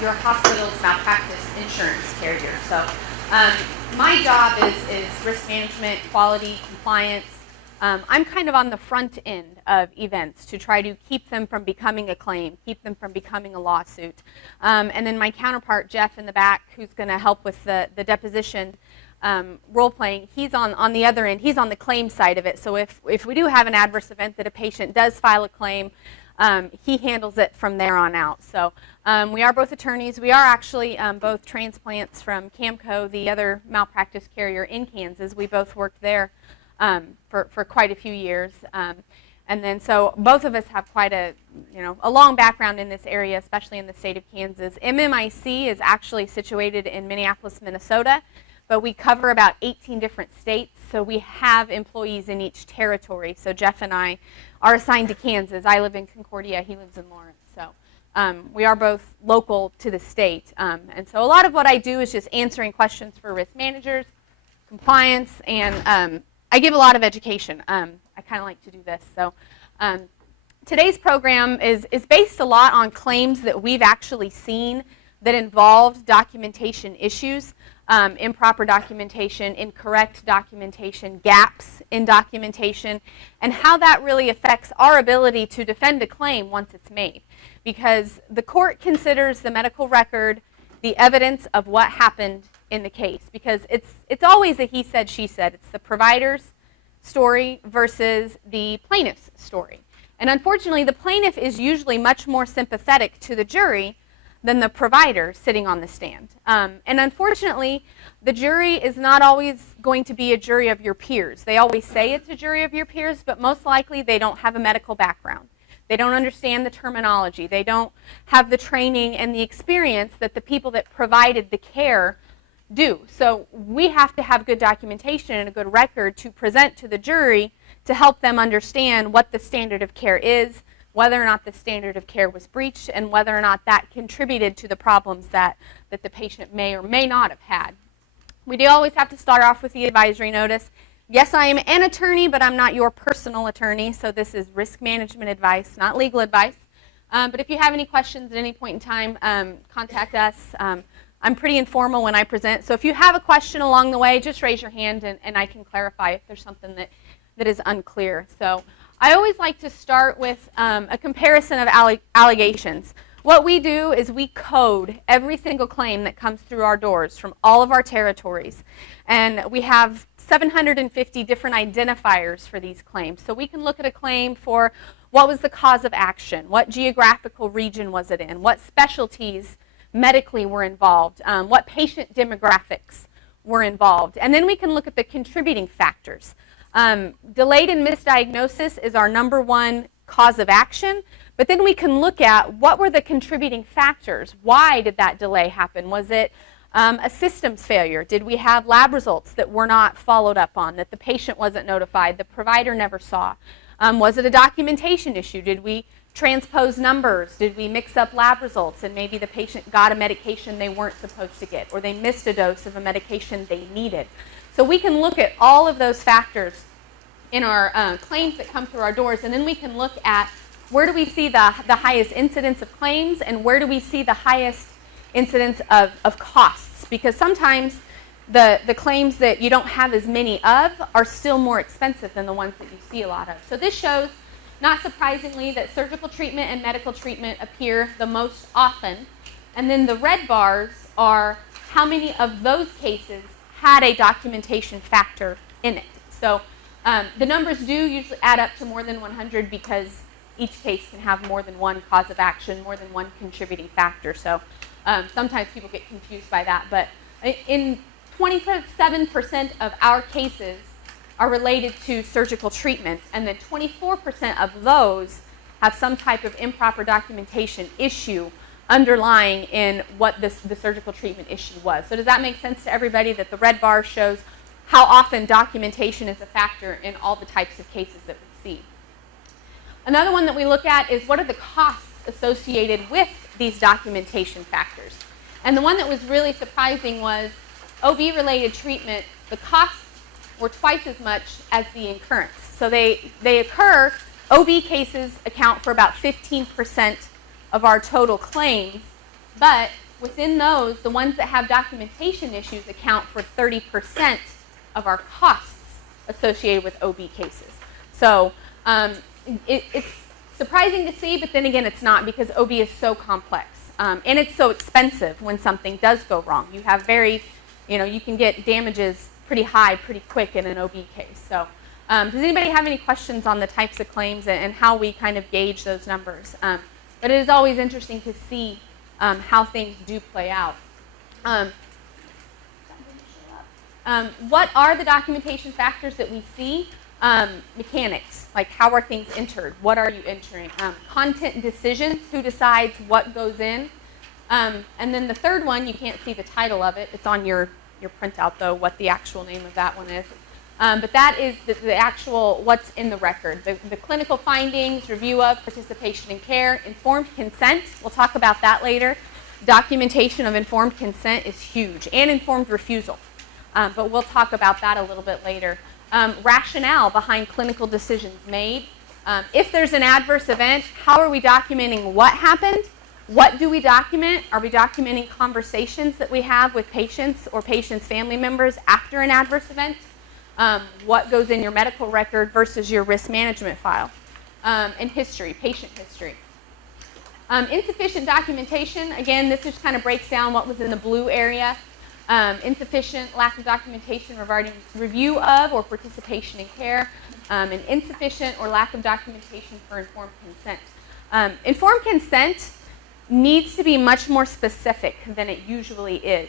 your hospital's malpractice insurance carrier. So my job is risk management, quality, compliance. I'm kind of on the front end of events to try to keep them from becoming a claim, keep them from becoming a lawsuit. And then my counterpart, Jeff, in the back, who's going to help with the deposition role-playing, he's on the other end. He's on the claim side of it. So if we do have an adverse event that a patient does file a claim, he handles it from there on out. So we are both attorneys. We are actually both transplants from Camco, the other malpractice carrier in Kansas. We both worked there for quite a few years. And then so both of us have quite a long background in this area, especially in the state of Kansas. MMIC is actually situated in Minneapolis, Minnesota, but we cover about 18 different states, so we have employees in each territory. So Jeff and I are assigned to Kansas. I live in Concordia, he lives in Lawrence. So we are both local to the state. And so a lot of what I do is just answering questions for risk managers, compliance, and I give a lot of education. I kind of like to do this. So today's program is based a lot on claims that we've actually seen that involved documentation issues, improper documentation, incorrect documentation, gaps in documentation, and how that really affects our ability to defend a claim once it's made. Because the court considers the medical record the evidence of what happened in the case, because it's always a he said, she said. It's the provider's story versus the plaintiff's story. And unfortunately, the plaintiff is usually much more sympathetic to the jury than the provider sitting on the stand. And unfortunately, the jury is not always going to be a jury of your peers. They always say it's a jury of your peers, but most likely they don't have a medical background. They don't understand the terminology. They don't have the training and the experience that the people that provided the care do. So we have to have good documentation and a good record to present to the jury to help them understand what the standard of care is, whether or not the standard of care was breached, and whether or not that contributed to the problems that the patient may or may not have had. We do always have to start off with the advisory notice. Yes, I am an attorney, but I'm not your personal attorney, so this is risk management advice, not legal advice. But if you have any questions at any point in time, contact us. I'm pretty informal when I present, so if you have a question along the way, just raise your hand and I can clarify if there's something that is unclear. So I always like to start with a comparison of allegations. What we do is we code every single claim that comes through our doors from all of our territories. And we have 750 different identifiers for these claims. So we can look at a claim for what was the cause of action, what geographical region was it in, what specialties medically were involved, what patient demographics were involved. And then we can look at the contributing factors. Delayed and misdiagnosis is our number one cause of action, but then we can look at what were the contributing factors. Why did that delay happen? Was it a systems failure? Did we have lab results that were not followed up on, that the patient wasn't notified, the provider never saw? Was it a documentation issue? Did we transpose numbers? Did we mix up lab results and maybe the patient got a medication they weren't supposed to get, or they missed a dose of a medication they needed? So we can look at all of those factors in our claims that come through our doors, and then we can look at where do we see the highest incidence of claims and where do we see the highest incidence of costs, because sometimes the claims that you don't have as many of are still more expensive than the ones that you see a lot of. So this shows, not surprisingly, that surgical treatment and medical treatment appear the most often, and then the red bars are how many of those cases had a documentation factor in it. So the numbers do usually add up to more than 100 because each case can have more than one cause of action, more than one contributing factor. So sometimes people get confused by that. But in 27% of our cases are related to surgical treatment, and then 24% of those have some type of improper documentation issue underlying in what the surgical treatment issue was. So does that make sense to everybody, that the red bar shows how often documentation is a factor in all the types of cases that we see? Another one that we look at is what are the costs associated with these documentation factors. And the one that was really surprising was OB-related treatment, the costs were twice as much as the incurrence. So they occur, OB cases account for about 15% of our total claims, but within those, the ones that have documentation issues account for 30% of our costs associated with OB cases. So it's surprising to see, but then again, it's not, because OB is so complex. And it's so expensive when something does go wrong. You have you can get damages pretty high pretty quick in an OB case. So does anybody have any questions on the types of claims and how we kind of gauge those numbers? But it is always interesting to see how things do play out. What are the documentation factors that we see? Mechanics, like how are things entered? What are you entering? Content decisions, who decides what goes in? And then the third one, you can't see the title of it. It's on your printout, though, what the actual name of that one is. But that is the actual what's in the record. The clinical findings, review of, participation in care, informed consent. We'll talk about that later. Documentation of informed consent is huge, and informed refusal. But we'll talk about that a little bit later. Rationale behind clinical decisions made. If there's an adverse event, how are we documenting what happened? What do we document? Are we documenting conversations that we have with patients or patients' family members after an adverse event? What goes in your medical record versus your risk management file? And history, patient history. Insufficient documentation, again, this just kind of breaks down what was in the blue area. Insufficient, lack of documentation regarding review of or participation in care, and insufficient or lack of documentation for informed consent. Informed consent needs to be much more specific than it usually is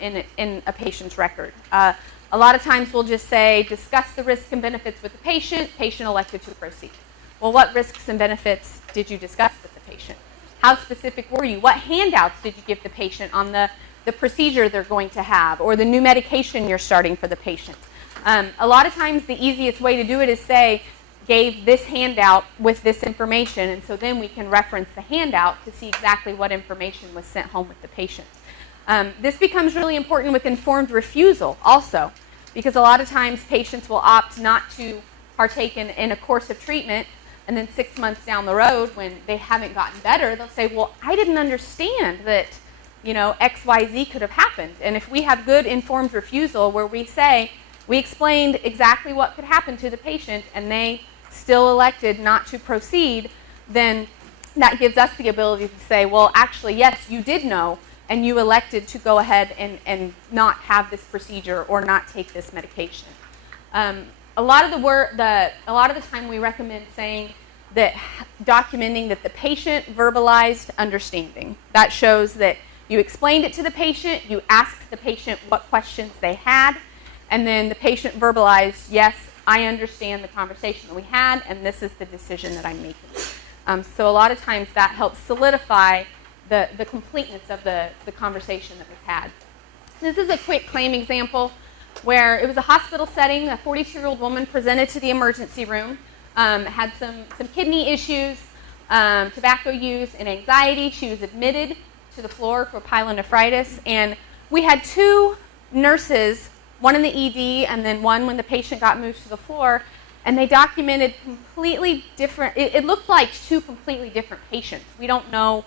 in a patient's record. A lot of times we'll just say, discuss the risks and benefits with the patient elected to proceed. Well, what risks and benefits did you discuss with the patient? How specific were you? What handouts did you give the patient on the procedure they're going to have, or the new medication you're starting for the patient? A lot of times the easiest way to do it is say, gave this handout with this information, and so then we can reference the handout to see exactly what information was sent home with the patient. This becomes really important with informed refusal also, because a lot of times patients will opt not to partake in a course of treatment, and then 6 months down the road when they haven't gotten better, they'll say, well, I didn't understand that XYZ could have happened. And if we have good informed refusal where we say, we explained exactly what could happen to the patient and they still elected not to proceed, then that gives us the ability to say, well, actually, yes, you did know, and you elected to go ahead and not have this procedure or not take this medication. A lot of the time we recommend saying that documenting that the patient verbalized understanding. That shows that you explained it to the patient, you asked the patient what questions they had, and then the patient verbalized, yes, I understand the conversation that we had, and this is the decision that I'm making. So a lot of times that helps solidify the completeness of the conversation that was had. This is a quick claim example where it was a hospital setting. A 42-year-old woman presented to the emergency room, had some kidney issues, tobacco use, and anxiety. She was admitted to the floor for pyelonephritis, and we had two nurses, one in the ED and then one when the patient got moved to the floor, and they documented completely different, it looked like two completely different patients. We don't know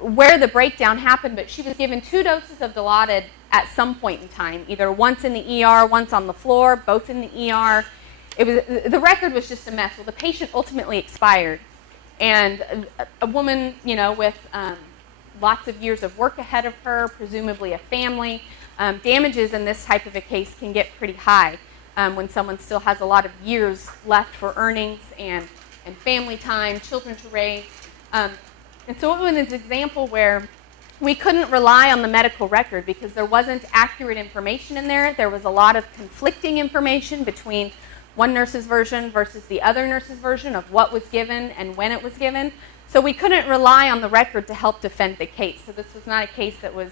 where the breakdown happened, but she was given 2 doses of Dilaudid at some point in time, either once in the ER, once on the floor, both in the ER. The record was just a mess. Well, the patient ultimately expired, and a woman, with lots of years of work ahead of her, presumably a family. Damages in this type of a case can get pretty high when someone still has a lot of years left for earnings and family time, children to raise. And so it was an example where we couldn't rely on the medical record because there wasn't accurate information in there. There was a lot of conflicting information between one nurse's version versus the other nurse's version of what was given and when it was given. So we couldn't rely on the record to help defend the case. So this was not a case that was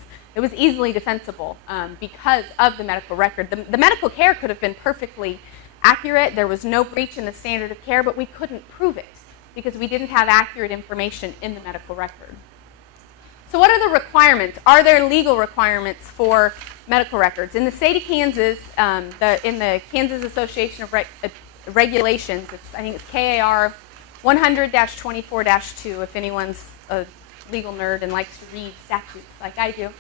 easily defensible because of the medical record. The medical care could have been perfectly accurate. There was no breach in the standard of care, but we couldn't prove it because we didn't have accurate information in the medical record. So what are the requirements? Are there legal requirements for medical records? In the state of Kansas, in the Kansas Association of Regulations, I think it's KAR 100-24-2, if anyone's legal nerd and likes to read statutes like I do.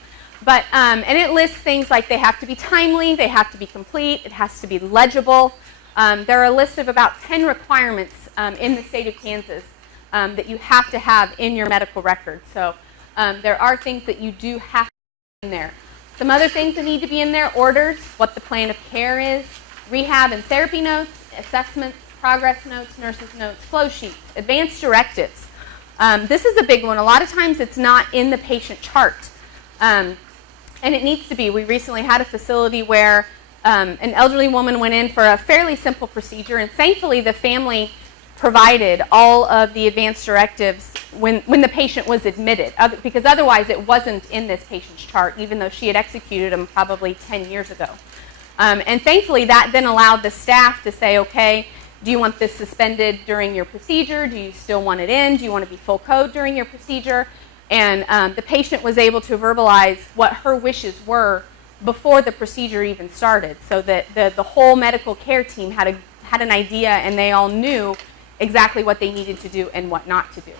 But, and it lists things like they have to be timely, they have to be complete, it has to be legible. There are a list of about 10 requirements in the state of Kansas that you have to have in your medical record. So there are things that you do have to have in there. Some other things that need to be in there: orders, what the plan of care is, rehab and therapy notes, assessments, progress notes, nurses' notes, flow sheets, advanced directives. This is a big one. A lot of times it's not in the patient chart. And it needs to be. We recently had a facility where an elderly woman went in for a fairly simple procedure, and thankfully the family provided all of the advanced directives when the patient was admitted, because otherwise it wasn't in this patient's chart, even though she had executed them probably 10 years ago. And thankfully that then allowed the staff to say, okay, do you want this suspended during your procedure? Do you still want it in? Do you want to be full code during your procedure? And the patient was able to verbalize what her wishes were before the procedure even started, so that the whole medical care team had an idea, and they all knew exactly what they needed to do and what not to do.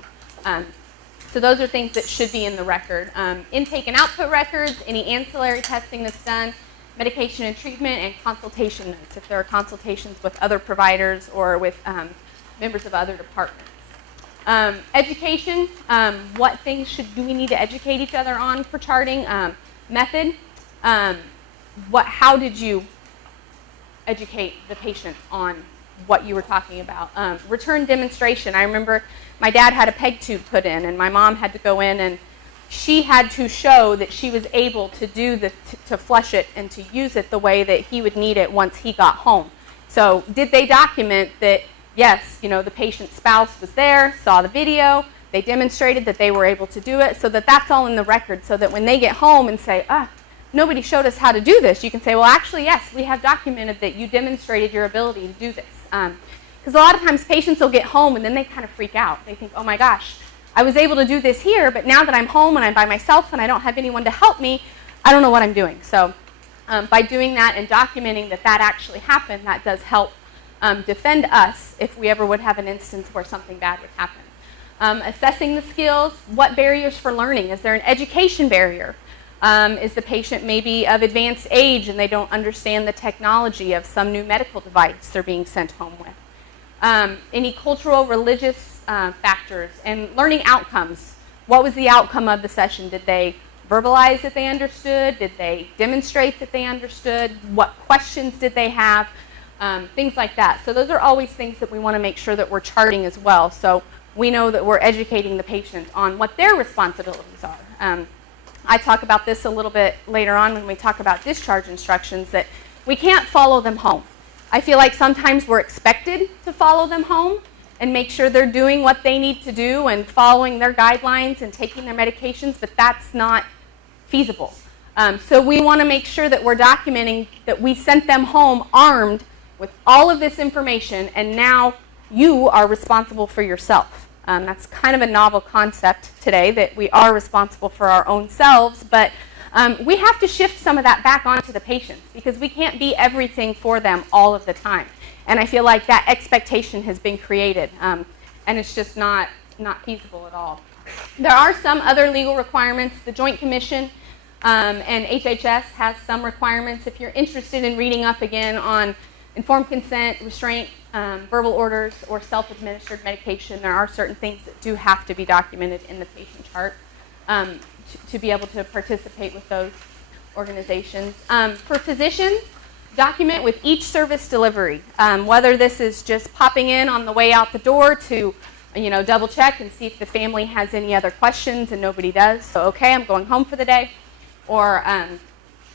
So those are things that should be in the record. Intake and output records, any ancillary testing that's done, medication and treatment, and consultation notes, if there are consultations with other providers or with members of other departments. Education, what things do we need to educate each other on for charting? Method, how did you educate the patient on what you were talking about? Return demonstration. I remember my dad had a PEG tube put in, and my mom had to go in, and she had to show that she was able to to flush it and to use it the way that he would need it once he got home. So did they document that, yes, the patient's spouse was there, saw the video, they demonstrated that they were able to do it, so that's all in the record, so that when they get home and say, nobody showed us how to do this, you can say, well, actually, yes, we have documented that you demonstrated your ability to do this. Because a lot of times patients will get home and then they kind of freak out. They think, oh my gosh, I was able to do this here, but now that I'm home and I'm by myself and I don't have anyone to help me, I don't know what I'm doing. So by doing that and documenting that actually happened, that does help defend us if we ever would have an instance where something bad would happen. Assessing the skills, what barriers for learning? Is there an education barrier? Is the patient maybe of advanced age and they don't understand the technology of some new medical device they're being sent home with? Any cultural, religious factors, and learning outcomes. What was the outcome of the session? Did they verbalize that they understood? Did they demonstrate that they understood? What questions did they have? Things like that. So those are always things that we want to make sure that we're charting as well, so we know that we're educating the patient on what their responsibilities are. I talk about this a little bit later on when we talk about discharge instructions, that we can't follow them home. I feel like sometimes we're expected to follow them home and make sure they're doing what they need to do and following their guidelines and taking their medications, but that's not feasible. So we want to make sure that we're documenting that we sent them home armed with all of this information, and now you are responsible for yourself. That's kind of a novel concept today, that we are responsible for our own selves, but we have to shift some of that back onto the patients, because we can't be everything for them all of the time. And I feel like that expectation has been created, and it's just not feasible at all. There are some other legal requirements. The Joint Commission and HHS has some requirements. If you're interested in reading up again on informed consent, restraint, verbal orders, or self-administered medication, there are certain things that do have to be documented in the patient chart to be able to participate with those organizations. For physicians, document with each service delivery, whether this is just popping in on the way out the door to double check and see if the family has any other questions, and nobody does, so okay, I'm going home for the day. Or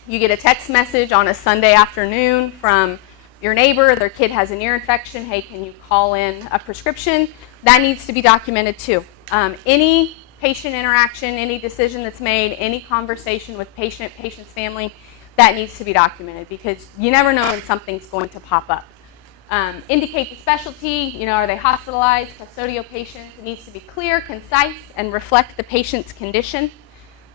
you get a text message on a Sunday afternoon from your neighbor, their kid has an ear infection, hey, can you call in a prescription? That needs to be documented too. Any patient interaction, any decision that's made, any conversation with patient's family, that needs to be documented, because you never know when something's going to pop up. Indicate the specialty, are they hospitalized, custodial patients? It needs to be clear, concise, and reflect the patient's condition.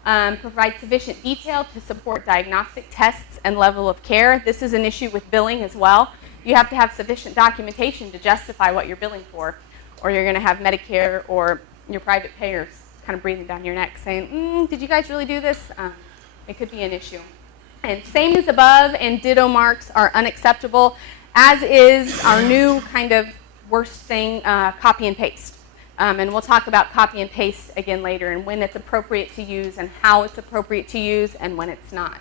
Provide sufficient detail to support diagnostic tests and level of care. This is an issue with billing as well. You have to have sufficient documentation to justify what you're billing for, or you're going to have Medicare or your private payers kind of breathing down your neck saying, did you guys really do this? It could be an issue. And same as above and ditto marks are unacceptable, as is our new kind of worst thing, copy and paste. And we'll talk about copy and paste again later and when it's appropriate to use and how it's appropriate to use and when it's not.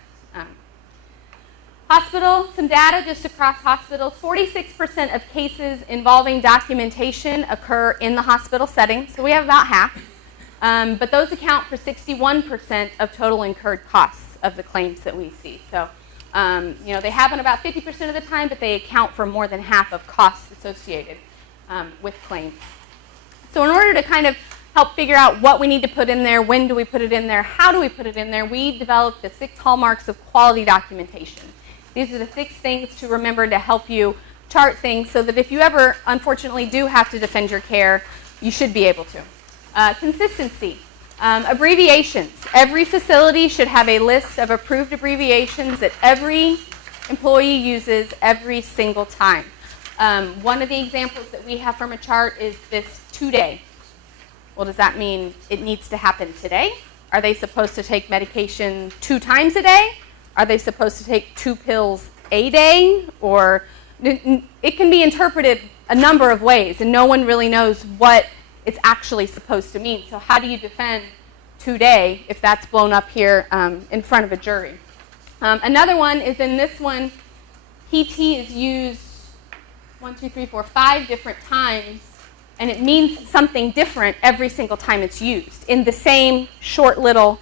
Hospital, some data just across hospitals. 46% of cases involving documentation occur in the hospital setting, so we have about half. But those account for 61% of total incurred costs of the claims that we see. So, they happen about 50% of the time, but they account for more than half of costs associated with claims. So in order to kind of help figure out what we need to put in there, when do we put it in there, how do we put it in there, we developed the 6 hallmarks of quality documentation. These are the 6 things to remember to help you chart things so that if you ever, unfortunately, do have to defend your care, you should be able to. Consistency. Abbreviations. Every facility should have a list of approved abbreviations that every employee uses every single time. One of the examples that we have from a chart is this today. Well, does that mean it needs to happen today? Are they supposed to take medication 2 times a day? Are they supposed to take 2 pills a day? Or it can be interpreted a number of ways, and no one really knows what it's actually supposed to mean. So how do you defend today if that's blown up here in front of a jury? Another one is in this one, PT is used 5 different times, and it means something different every single time it's used in the same short little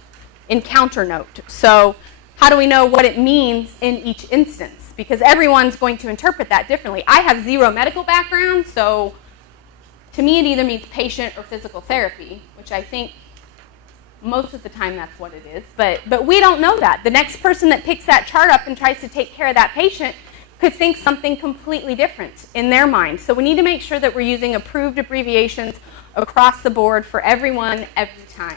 encounter note. So how do we know what it means in each instance? Because everyone's going to interpret that differently. I have 0 medical background, so to me it either means patient or physical therapy, which I think most of the time that's what it is. But we don't know that. The next person that picks that chart up and tries to take care of that patient could think something completely different in their mind. So we need to make sure that we're using approved abbreviations across the board for everyone every time.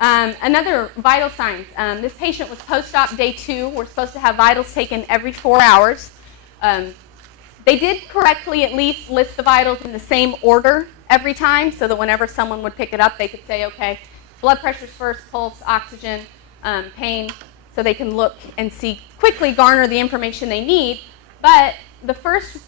Another vital signs. This patient was post-op day 2. We're supposed to have vitals taken every 4 hours. They did correctly at least list the vitals in the same order every time so that whenever someone would pick it up, they could say, okay, blood pressure's first, pulse, oxygen, pain, so they can look and see, quickly garner the information they need. But the first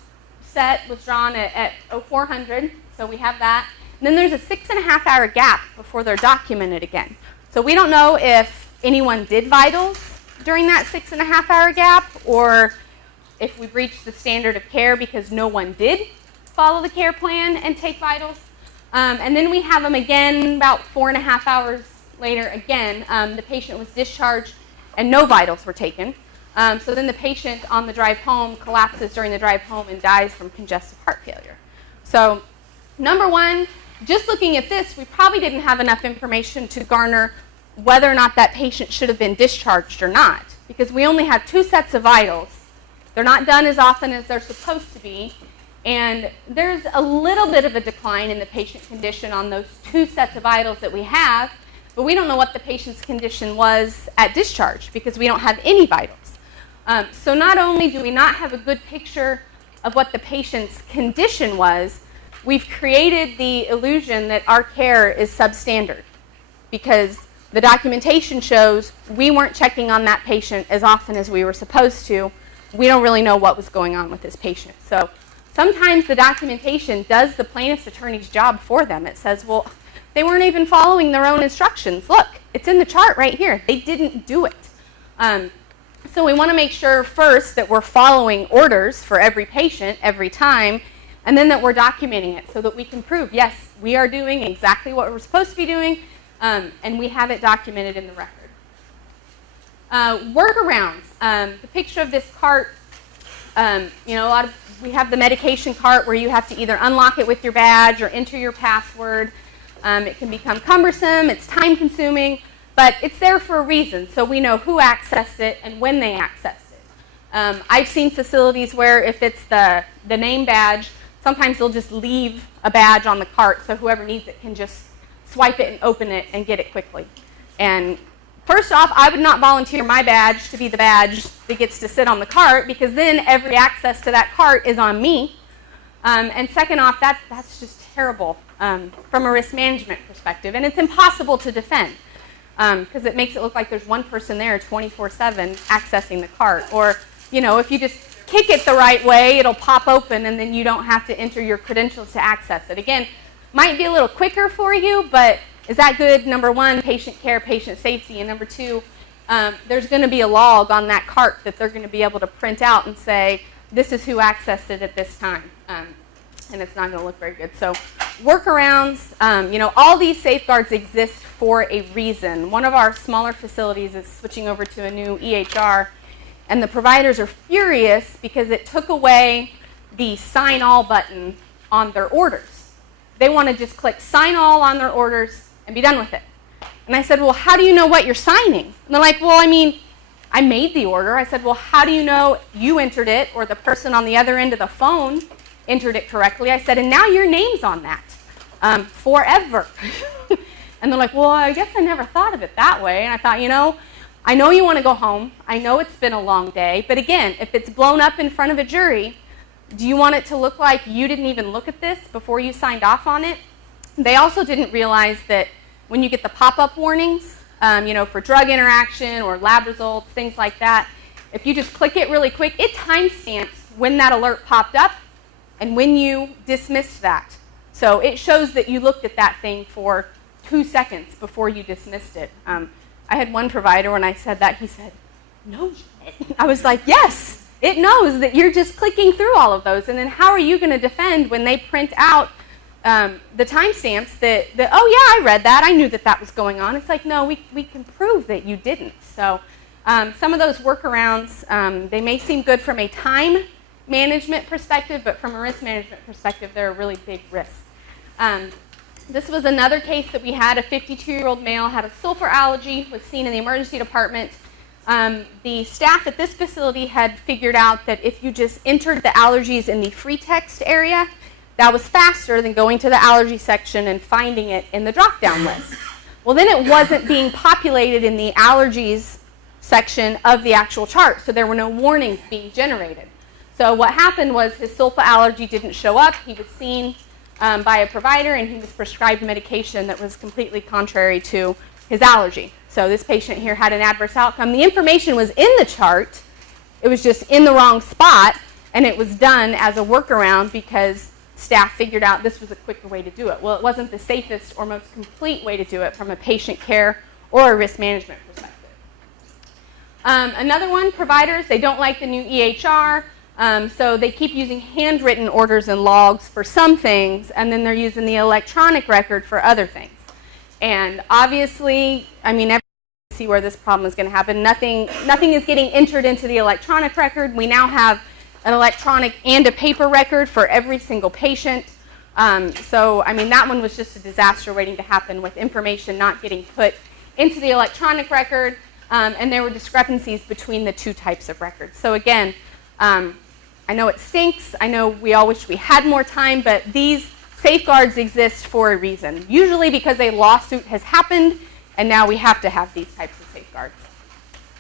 set was drawn at 0400, so we have that. And then there's a 6.5 hour gap before they're documented again. So we don't know if anyone did vitals during that 6.5 hour gap, or if we breached the standard of care because no one did follow the care plan and take vitals. And then we have them again about 4.5 hours later again. The patient was discharged and no vitals were taken. So then the patient on the drive home collapses during the drive home and dies from congestive heart failure. So number one, just looking at this, we probably didn't have enough information to garner whether or not that patient should have been discharged or not, because we only have 2 sets of vitals. They're not done as often as they're supposed to be, and there's a little bit of a decline in the patient condition on those 2 sets of vitals that we have, but we don't know what the patient's condition was at discharge because we don't have any vitals. So not only do we not have a good picture of what the patient's condition was, we've created the illusion that our care is substandard because the documentation shows we weren't checking on that patient as often as we were supposed to. We don't really know what was going on with this patient. So sometimes the documentation does the plaintiff's attorney's job for them. It says, well, they weren't even following their own instructions. Look, it's in the chart right here. They didn't do it. So we want to make sure first that we're following orders for every patient every time, and then that we're documenting it so that we can prove, yes, we are doing exactly what we're supposed to be doing, and we have it documented in the record. Workarounds. The picture of this cart, we have the medication cart where you have to either unlock it with your badge or enter your password. It can become cumbersome, it's time consuming, but it's there for a reason, so we know who accessed it and when they accessed it. I've seen facilities where if it's the name badge, sometimes they'll just leave a badge on the cart so whoever needs it can just swipe it and open it and get it quickly. And first off, I would not volunteer my badge to be the badge that gets to sit on the cart because then every access to that cart is on me. And second off, that's just terrible from a risk management perspective. And it's impossible to defend because it makes it look like there's one person there 24/7 accessing the cart. Or, if you just kick it the right way, it'll pop open and then you don't have to enter your credentials to access it. Again, might be a little quicker for you, but is that good? Number one, patient care, patient safety. And number two, there's going to be a log on that cart that they're going to be able to print out and say, this is who accessed it at this time. And it's not going to look very good. So workarounds, all these safeguards exist for a reason. One of our smaller facilities is switching over to a new EHR, and the providers are furious because it took away the sign all button on their orders. They want to just click sign all on their orders and be done with it. And I said, well, how do you know what you're signing? And they're like, well, I made the order. I said, well, how do you know you entered it or the person on the other end of the phone entered it correctly? I said, and now your name's on that forever. And they're like, well, I guess I never thought of it that way. And I thought, I know you want to go home. I know it's been a long day. But again, if it's blown up in front of a jury, do you want it to look like you didn't even look at this before you signed off on it? They also didn't realize that when you get the pop-up warnings, for drug interaction or lab results, things like that, if you just click it really quick, it timestamps when that alert popped up and when you dismissed that. So it shows that you looked at that thing for 2 seconds before you dismissed it. I had one provider, when I said that, he said, no, I was like, yes, it knows that you're just clicking through all of those. And then how are you going to defend when they print out the timestamps that, oh yeah, I read that, I knew that was going on. It's like, no, we can prove that you didn't. So some of those workarounds, they may seem good from a time management perspective, but from a risk management perspective, they're a really big risk. This was another case that we had. A 52-year-old male had a sulfur allergy, was seen in the emergency department. The staff at this facility had figured out that if you just entered the allergies in the free text area, that was faster than going to the allergy section and finding it in the drop-down list. Well, then it wasn't being populated in the allergies section of the actual chart, so there were no warnings being generated. So what happened was his sulfa allergy didn't show up. He was seen by a provider, and he was prescribed medication that was completely contrary to his allergy. So this patient here had an adverse outcome. The information was in the chart. It was just in the wrong spot, and it was done as a workaround because staff figured out this was a quicker way to do it. Well, it wasn't the safest or most complete way to do it from a patient care or a risk management perspective. Another one, providers, they don't like the new EHR, so they keep using handwritten orders and logs for some things, and then they're using the electronic record for other things. And obviously, everyone can see where this problem is going to happen. Nothing is getting entered into the electronic record. We now have an electronic and a paper record for every single patient. That one was just a disaster waiting to happen with information not getting put into the electronic record, and there were discrepancies between the two types of records. So again, I know it stinks. I know we all wish we had more time, but these safeguards exist for a reason, usually because a lawsuit has happened, and now we have to have these types of safeguards.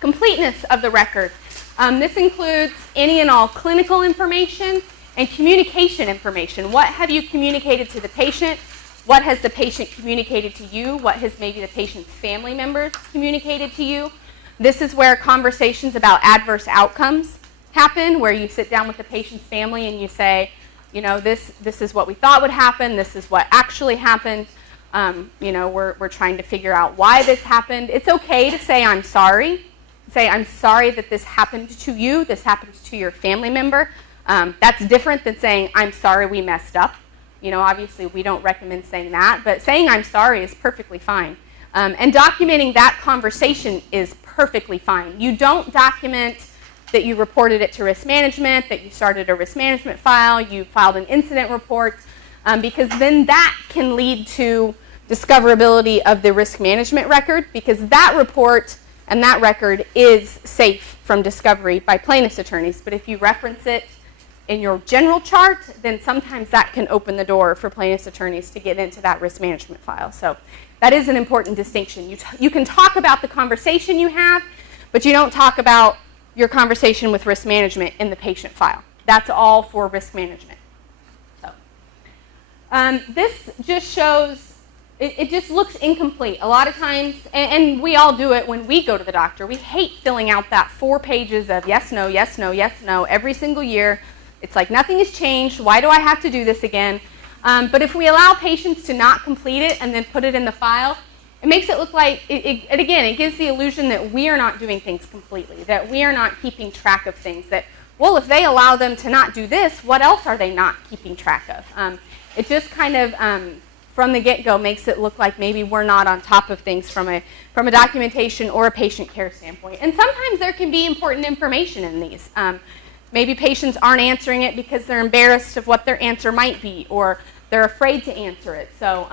Completeness of the record. This includes any and all clinical information and communication information. What have you communicated to the patient? What has the patient communicated to you? What has maybe the patient's family members communicated to you? This is where conversations about adverse outcomes happen, where you sit down with the patient's family and you say, this is what we thought would happen. This is what actually happened. We're trying to figure out why this happened. It's okay to say, I'm sorry. Say, I'm sorry that this happened to you. This happened to your family member. That's different than saying, I'm sorry we messed up. Obviously we don't recommend saying that, but saying I'm sorry is perfectly fine. And documenting that conversation is perfectly fine. You don't document that you reported it to risk management, that you started a risk management file, you filed an incident report, because then that can lead to discoverability of the risk management record, because that report and that record is safe from discovery by plaintiff's attorneys. But if you reference it in your general chart, then sometimes that can open the door for plaintiff's attorneys to get into that risk management file. So that is an important distinction. You can talk about the conversation you have, but you don't talk about your conversation with risk management in the patient file. That's all for risk management. So, This just shows, it just looks incomplete. A lot of times, and we all do it when we go to the doctor, we hate filling out that 4 pages of yes, no, yes, no, yes, no every single year. It's like nothing has changed. Why do I have to do this again? But if we allow patients to not complete it and then put it in the file, it makes it look like, it gives the illusion that we are not doing things completely, that we are not keeping track of things, that, well, if they allow them to not do this, what else are they not keeping track of? It just kind of, from the get-go, makes it look like maybe we're not on top of things from a documentation or a patient care standpoint. And sometimes there can be important information in these. Maybe patients aren't answering it because they're embarrassed of what their answer might be, or they're afraid to answer it. So,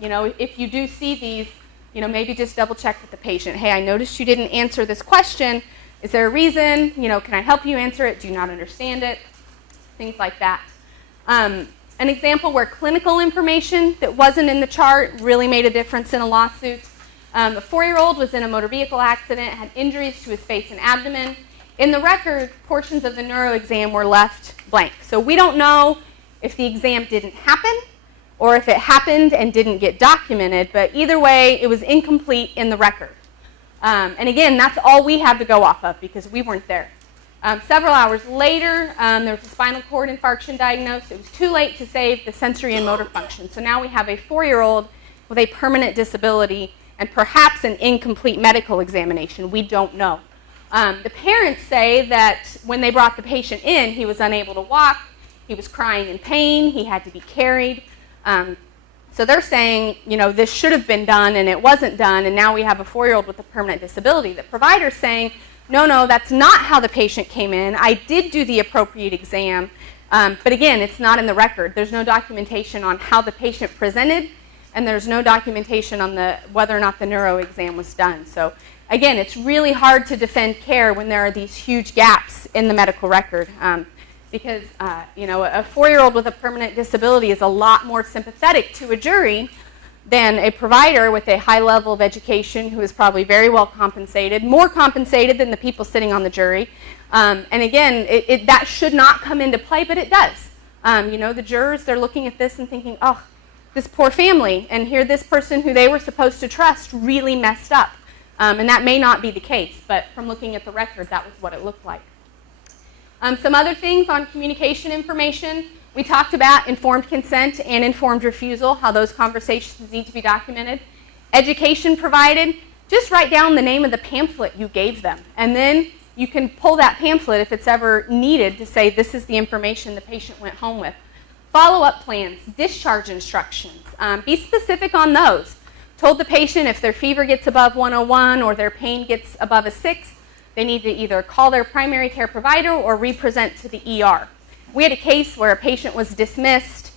if you do see these, maybe just double check with the patient. Hey, I noticed you didn't answer this question. Is there a reason? Can I help you answer it? Do you not understand it? Things like that. An example where clinical information that wasn't in the chart really made a difference in a lawsuit. A 4-year-old was in a motor vehicle accident, had injuries to his face and abdomen. In the record, portions of the neuro exam were left blank. So we don't know if the exam didn't happen or if it happened and didn't get documented, but either way, it was incomplete in the record. And again, that's all we have to go off of because we weren't there. Several hours later, there was a spinal cord infarction diagnosed. It was too late to save the sensory and motor function. So now we have a 4-year-old with a permanent disability and perhaps an incomplete medical examination. We don't know. The parents say that when they brought the patient in, he was unable to walk, he was crying in pain, he had to be carried. So they're saying, this should have been done and it wasn't done, and now we have a 4-year-old with a permanent disability. The provider's saying, no, that's not how the patient came in. I did do the appropriate exam, but again, it's not in the record. There's no documentation on how the patient presented, and there's no documentation on whether or not the neuro exam was done. So again, it's really hard to defend care when there are these huge gaps in the medical record. Because a 4-year-old with a permanent disability is a lot more sympathetic to a jury than a provider with a high level of education who is probably very well compensated, more compensated than the people sitting on the jury. And again, that should not come into play, but it does. The jurors, they're looking at this and thinking, oh, this poor family, and here this person who they were supposed to trust really messed up. And that may not be the case, but from looking at the record, that was what it looked like. Some other things on communication information. We talked about informed consent and informed refusal, how those conversations need to be documented. Education provided, just write down the name of the pamphlet you gave them. And then you can pull that pamphlet if it's ever needed to say this is the information the patient went home with. Follow-up plans, discharge instructions. Be specific on those. Told the patient if their fever gets above 101 or their pain gets above a 6, they need to either call their primary care provider or represent to the ER. We had a case where a patient was dismissed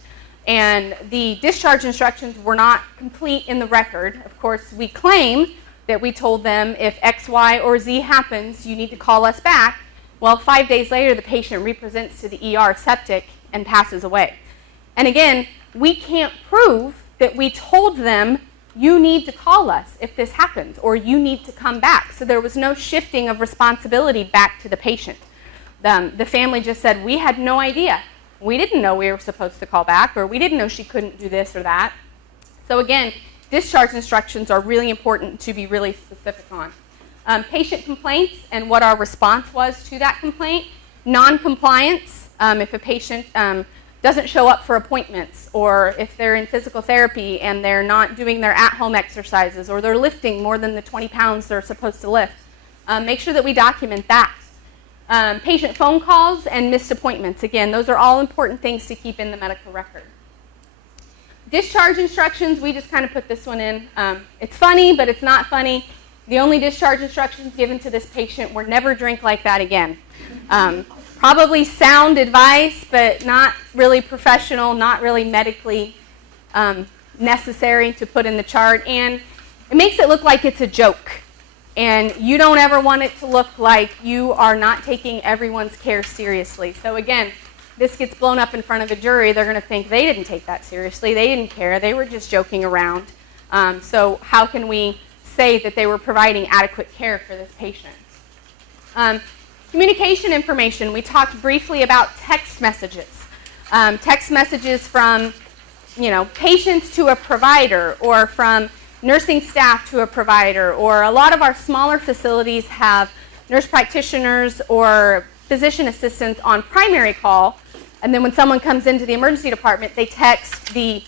and the discharge instructions were not complete in the record. Of course, we claim that we told them if X, Y, or Z happens, you need to call us back. Well, 5 days later, the patient represents to the ER septic and passes away. And again, we can't prove that we told them you need to call us if this happens, or you need to come back. So there was no shifting of responsibility back to the patient. The family just said, we had no idea. We didn't know we were supposed to call back, or we didn't know she couldn't do this or that. So again, discharge instructions are really important to be really specific on. Patient complaints and what our response was to that complaint. Non-compliance, if a patient doesn't show up for appointments, or if they're in physical therapy and they're not doing their at-home exercises, or they're lifting more than the 20 pounds they're supposed to lift. Make sure that we document that. Patient phone calls and missed appointments. Again, those are all important things to keep in the medical record. Discharge instructions, we just kind of put this one in. It's funny, but it's not funny. The only discharge instructions given to this patient were never drink like that again. Probably sound advice, but not really professional, not really medically necessary to put in the chart. And it makes it look like it's a joke. And you don't ever want it to look like you are not taking everyone's care seriously. So again, this gets blown up in front of a jury. They're going to think they didn't take that seriously. They didn't care. They were just joking around. So how can we say that they were providing adequate care for this patient? Communication information. We talked briefly about text messages. Text messages from patients to a provider, or from nursing staff to a provider, or a lot of our smaller facilities have nurse practitioners or physician assistants on primary call, and then when someone comes into the emergency department, they text the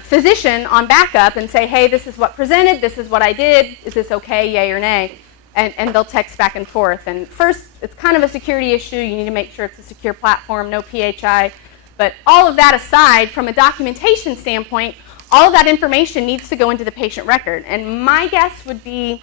physician on backup and say, hey, this is what presented, this is what I did, is this okay, yay or nay? And they'll text back and forth. And first, it's kind of a security issue. You need to make sure it's a secure platform, no PHI. But all of that aside, from a documentation standpoint, all of that information needs to go into the patient record. And my guess would be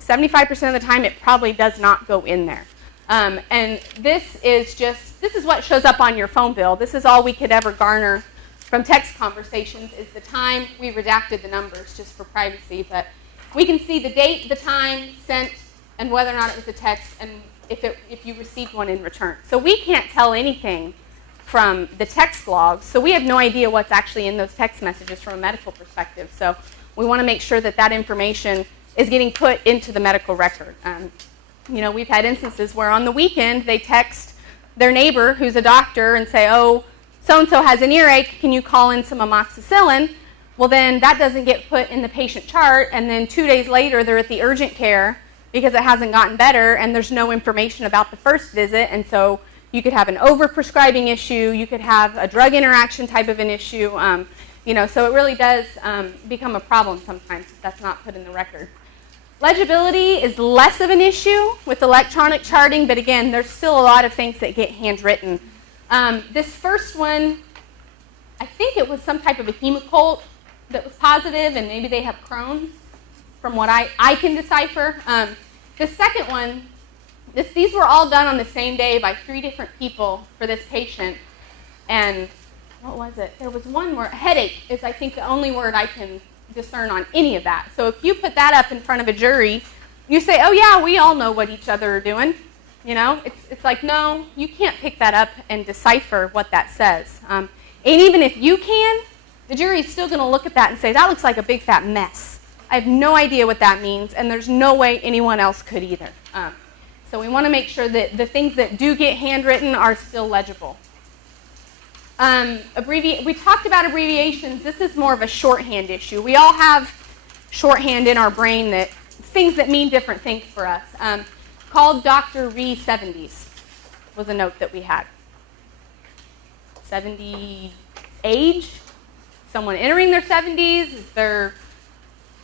75% of the time it probably does not go in there. And this is what shows up on your phone bill. This is all we could ever garner from text conversations, is the time. We redacted the numbers just for privacy, but we can see the date, the time sent, and whether or not it was a text, and if you received one in return. So we can't tell anything from the text logs, so we have no idea what's actually in those text messages from a medical perspective. So we want to make sure that that information is getting put into the medical record. We've had instances where on the weekend they text their neighbor who's a doctor and say, oh, so-and-so has an earache, can you call in some amoxicillin? Well, then that doesn't get put in the patient chart, and then 2 days later they're at the urgent care because it hasn't gotten better, and there's no information about the first visit, and so you could have an over-prescribing issue, you could have a drug interaction type of an issue, so it really does become a problem sometimes if that's not put in the record. Legibility is less of an issue with electronic charting, but again, there's still a lot of things that get handwritten. This first one, I think it was some type of a hemocult that was positive, and maybe they have Crohn's, from what I can decipher. The second one, these were all done on the same day by 3 different people for this patient, and what was it? There was one word, headache is I think the only word I can discern on any of that. So if you put that up in front of a jury, you say, oh yeah, we all know what each other are doing. It's like, no, you can't pick that up and decipher what that says. And even if you can, the jury is still going to look at that and say, that looks like a big fat mess. I have no idea what that means, and there's no way anyone else could either. So we want to make sure that the things that do get handwritten are still legible. We talked about abbreviations. This is more of a shorthand issue. We all have shorthand in our brain, that things that mean different things for us. Called Dr. Re 70s was a note that we had. 70 age, someone entering their 70s, is there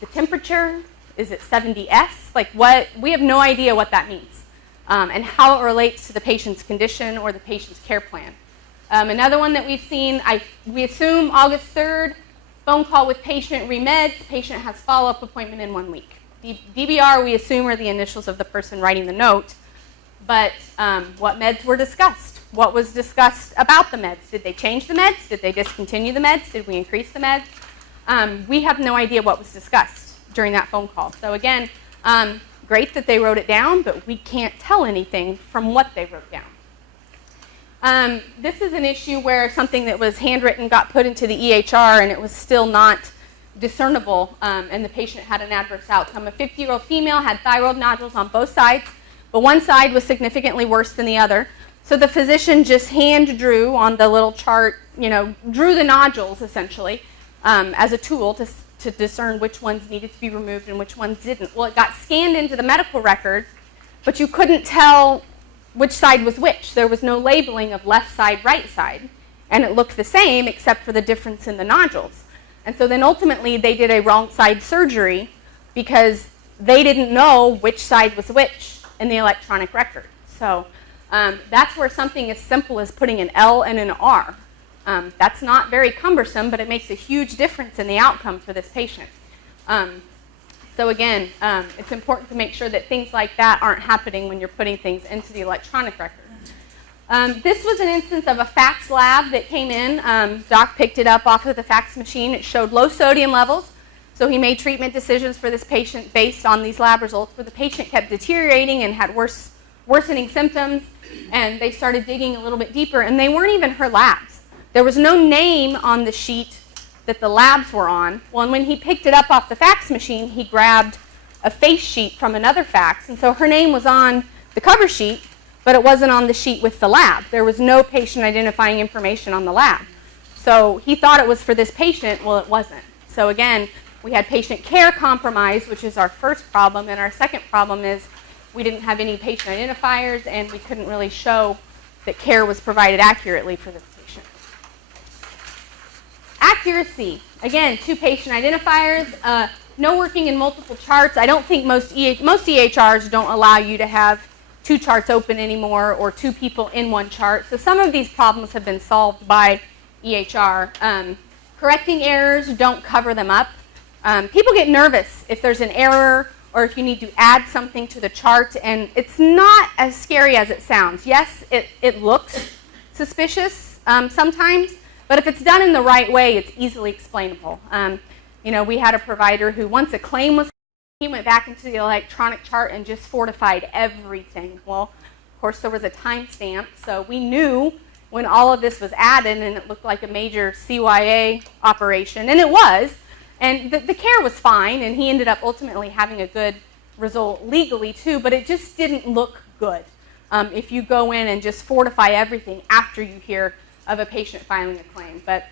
the temperature, is it 70S? Like what, we have no idea what that means and how it relates to the patient's condition or the patient's care plan. Another one that we've seen, we assume August 3rd, phone call with patient, remeds, patient has follow-up appointment in 1 week. DBR, we assume, are the initials of the person writing the note, but what meds were discussed? What was discussed about the meds? Did they change the meds? Did they discontinue the meds? Did we increase the meds? We have no idea what was discussed during that phone call. So again, great that they wrote it down, but we can't tell anything from what they wrote down. This is an issue where something that was handwritten got put into the EHR and it was still not discernible, and the patient had an adverse outcome. A 50-year-old female had thyroid nodules on both sides, but one side was significantly worse than the other. So the physician just hand drew on the little chart, drew the nodules essentially as a tool to discern which ones needed to be removed and which ones didn't. Well, it got scanned into the medical record, but you couldn't tell which side was which. There was no labeling of left side, right side, and it looked the same except for the difference in the nodules. And so then ultimately they did a wrong side surgery because they didn't know which side was which in the electronic record. So that's where something as simple as putting an L and an R, that's not very cumbersome, but it makes a huge difference in the outcome for this patient. So again, it's important to make sure that things like that aren't happening when you're putting things into the electronic record. This was an instance of a fax lab that came in. Doc picked it up off of the fax machine. It showed low sodium levels, so he made treatment decisions for this patient based on these lab results, where the patient kept deteriorating and had worsening symptoms, and they started digging a little bit deeper, and they weren't even her labs. There was no name on the sheet that the labs were on. Well, and when he picked it up off the fax machine, he grabbed a face sheet from another fax, and so her name was on the cover sheet, but it wasn't on the sheet with the lab. There was no patient identifying information on the lab. So he thought it was for this patient. Well, it wasn't. So again, we had patient care compromise, which is our first problem, and our second problem is we didn't have any patient identifiers, and we couldn't really show that care was provided accurately for this patient. Accuracy. Again, 2 patient identifiers. No working in multiple charts. I don't think most EHRs don't allow you to have 2 charts open anymore or 2 people in 1 chart. So some of these problems have been solved by EHR. Correcting errors, don't cover them up. People get nervous if there's an error or if you need to add something to the chart, and it's not as scary as it sounds. Yes, it looks suspicious sometimes, but if it's done in the right way, it's easily explainable. We had a provider who, once a claim was, he went back into the electronic chart and just fortified everything. Well, of course, there was a timestamp, so we knew when all of this was added, and it looked like a major CYA operation, and it was. And the care was fine, and he ended up ultimately having a good result legally too, but it just didn't look good if you go in and just fortify everything after you hear of a patient filing a claim. But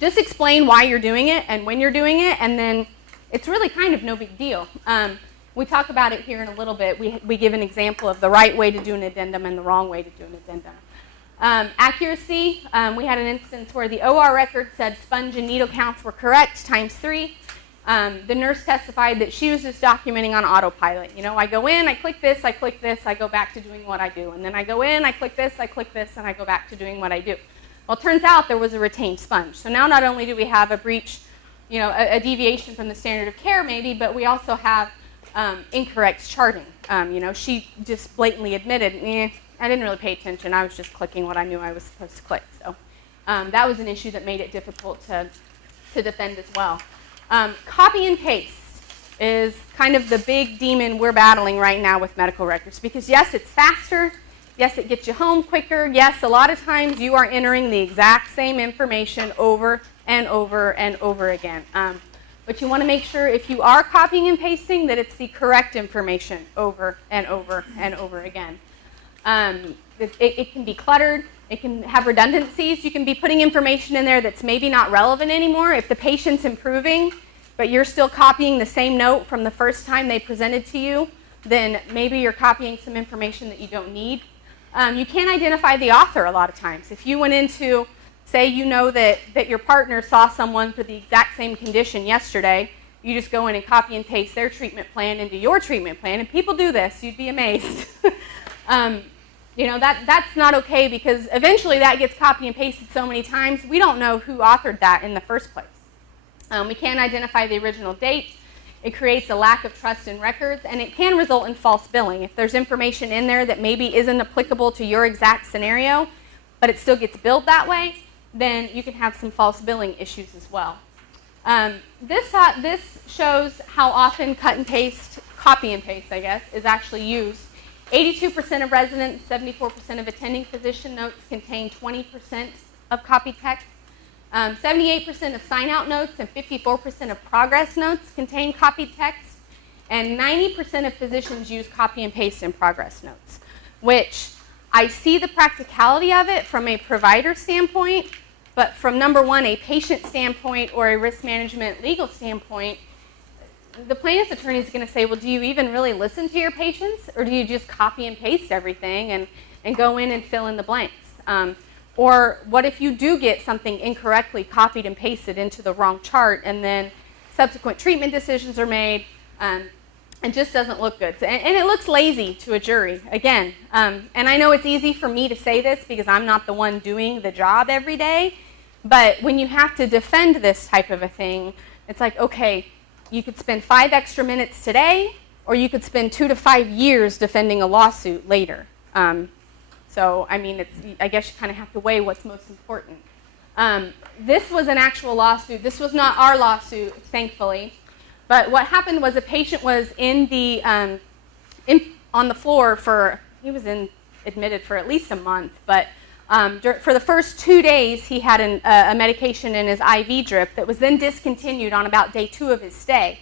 just explain why you're doing it and when you're doing it, and then it's really kind of no big deal. We talk about it here in a little bit. We give an example of the right way to do an addendum and the wrong way to do an addendum. Accuracy, we had an instance where the OR record said sponge and needle counts were correct, ×3. The nurse testified that she was just documenting on autopilot. I go in, I click this, I go back to doing what I do. And then I go in, I click this, and I go back to doing what I do. Well, it turns out there was a retained sponge. So now not only do we have a breach, a deviation from the standard of care maybe, but we also have incorrect charting. She just blatantly admitted, I didn't really pay attention. I was just clicking what I knew I was supposed to click. So that was an issue that made it difficult to defend as well. Copy and paste is kind of the big demon we're battling right now with medical records, because yes, it's faster. Yes, it gets you home quicker. Yes, a lot of times you are entering the exact same information over and over and over again. But you want to make sure if you are copying and pasting that it's the correct information over and over and over again. It can be cluttered. It can have redundancies. You can be putting information in there that's maybe not relevant anymore. If the patient's improving, but you're still copying the same note from the first time they presented to you, then maybe you're copying some information that you don't need. You can't identify the author a lot of times. If you went into, say that your partner saw someone for the exact same condition yesterday, you just go in and copy and paste their treatment plan into your treatment plan, and people do this. You'd be amazed. That's not okay, because eventually that gets copy and pasted so many times, we don't know who authored that in the first place. We can't identify the original date. It creates a lack of trust in records, and it can result in false billing. If there's information in there that maybe isn't applicable to your exact scenario, but it still gets billed that way, then you can have some false billing issues as well. This shows how often copy and paste, is actually used. 82% of residents, 74% of attending physician notes contain 20% of copy text. 78% of sign-out notes and 54% of progress notes contain copied text. And 90% of physicians use copy and paste in progress notes, which I see the practicality of it from a provider standpoint, but from number one, a patient standpoint or a risk management legal standpoint, the plaintiff's attorney is going to say, well, do you even really listen to your patients, or do you just copy and paste everything and go in and fill in the blanks? Or what if you do get something incorrectly copied and pasted into the wrong chart, and then subsequent treatment decisions are made, and just doesn't look good. And it looks lazy to a jury, again. And I know it's easy for me to say this because I'm not the one doing the job every day, but when you have to defend this type of a thing, it's like, okay, you could spend 5 extra minutes today, or you could spend 2 to 5 years defending a lawsuit later. So, I mean, I guess you kind of have to weigh what's most important. This was an actual lawsuit. This was not our lawsuit, thankfully. But what happened was a patient was on the floor he was admitted for at least a month. But for the first 2 days, he had a medication in his IV drip that was then discontinued on about day 2 of his stay.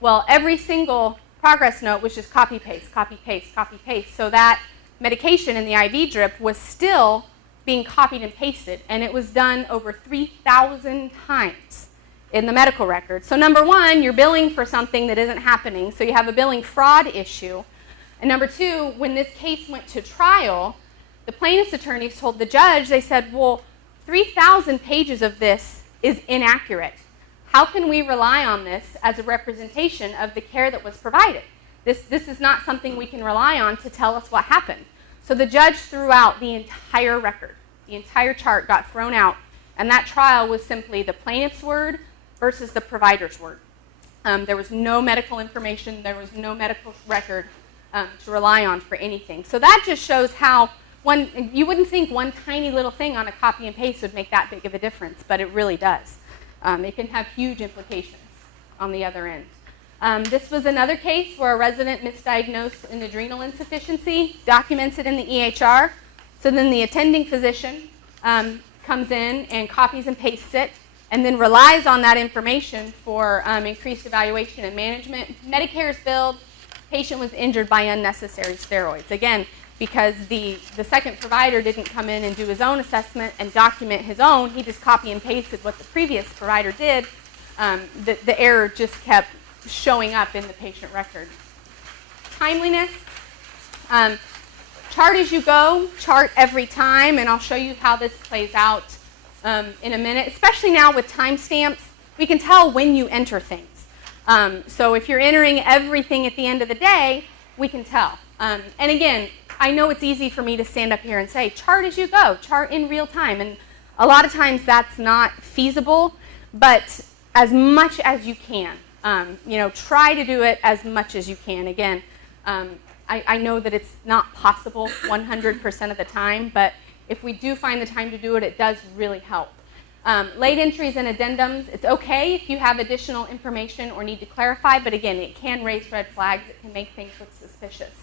Well, every single progress note was just copy, paste, copy, paste, copy, paste. So that medication in the IV drip was still being copied and pasted, and it was done over 3,000 times in the medical record. So number one, you're billing for something that isn't happening, so you have a billing fraud issue. And number two, when this case went to trial, the plaintiff's attorneys told the judge, they said, well, 3,000 pages of this is inaccurate. How can we rely on this as a representation of the care that was provided? This is not something we can rely on to tell us what happened. So the judge threw out the entire record. The entire chart got thrown out, and that trial was simply the plaintiff's word versus the provider's word. There was no medical information, there was no medical record to rely on for anything. So that just shows how you wouldn't think one tiny little thing on a copy and paste would make that big of a difference, but it really does. It can have huge implications on the other end. This was another case where a resident misdiagnosed an adrenal insufficiency, documents it in the EHR. So then the attending physician comes in and copies and pastes it, and then relies on that information for increased evaluation and management. Medicare is billed, patient was injured by unnecessary steroids. Again, because the second provider didn't come in and do his own assessment and document his own, he just copy and pasted what the previous provider did. The error just kept showing up in the patient record. Timeliness, chart as you go, chart every time, and I'll show you how this plays out in a minute. Especially now with timestamps, we can tell when you enter things. So if you're entering everything at the end of the day, we can tell. And again, I know it's easy for me to stand up here and say, chart as you go, chart in real time. And a lot of times that's not feasible, but as much as you can. Try to do it as much as you can. Again, I know that it's not possible 100% of the time, but if we do find the time to do it, it does really help. Late entries and addendums, it's okay if you have additional information or need to clarify, but again, it can raise red flags. It can make things look suspicious.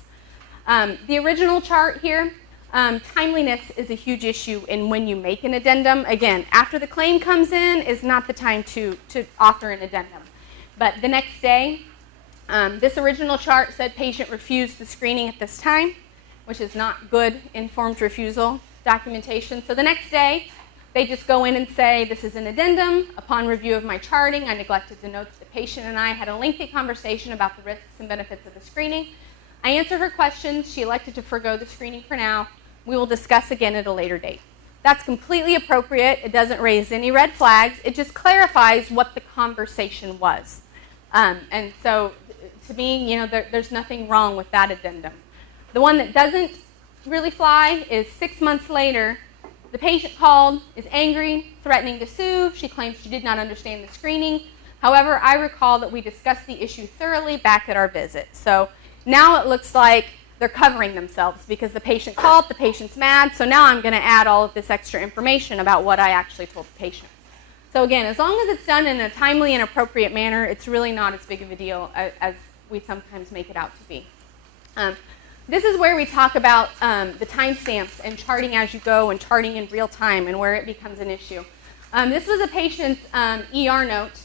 The original chart here, timeliness is a huge issue in when you make an addendum. Again, after the claim comes in is not the time to author an addendum. But the next day, this original chart said patient refused the screening at this time, which is not good informed refusal documentation. So the next day, they just go in and say, this is an addendum. Upon review of my charting, I neglected to note that the patient and I had a lengthy conversation about the risks and benefits of the screening. I answered her questions. She elected to forgo the screening for now. We will discuss again at a later date. That's completely appropriate. It doesn't raise any red flags. It just clarifies what the conversation was. And so to me, there's nothing wrong with that addendum. The one that doesn't really fly is 6 months later. The patient called, is angry, threatening to sue. She claims she did not understand the screening. However, I recall that we discussed the issue thoroughly back at our visit. So now it looks like they're covering themselves because the patient called, the patient's mad, so now I'm going to add all of this extra information about what I actually told the patient. So again, as long as it's done in a timely and appropriate manner, it's really not as big of a deal as we sometimes make it out to be. This is where we talk about the timestamps and charting as you go and charting in real time and where it becomes an issue. This was a patient's ER note.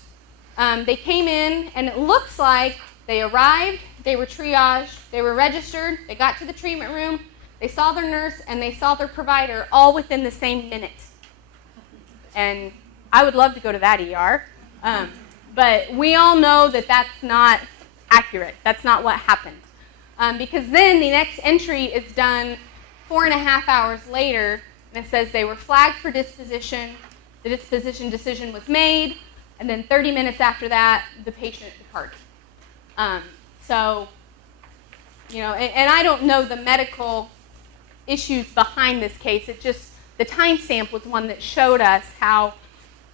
They came in and it looks like they arrived, they were triaged, they were registered, they got to the treatment room, they saw their nurse, and they saw their provider all within the same minute. And I would love to go to that ER, but we all know that that's not accurate. That's not what happened. Because then the next entry is done 4.5 hours later, and it says they were flagged for disposition, the disposition decision was made, and then 30 minutes after that, the patient departed. And I don't know the medical issues behind this case. It just, the timestamp was one that showed us how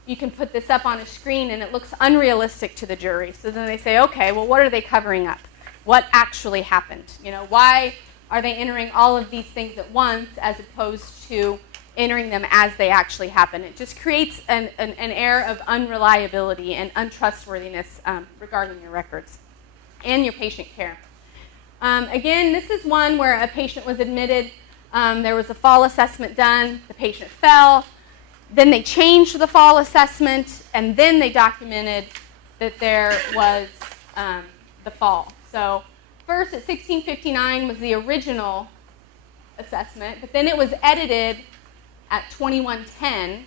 you can put this up on a screen and it looks unrealistic to the jury. So then they say, okay, well, what are they covering up? What actually happened? Why are they entering all of these things at once as opposed to entering them as they actually happen? It just creates an air of unreliability and untrustworthiness regarding your records and your patient care. Again, this is one where a patient was admitted. There was a fall assessment done. The patient fell. Then they changed the fall assessment, and then they documented that there was the fall. So first at 1659 was the original assessment, but then it was edited at 21:10.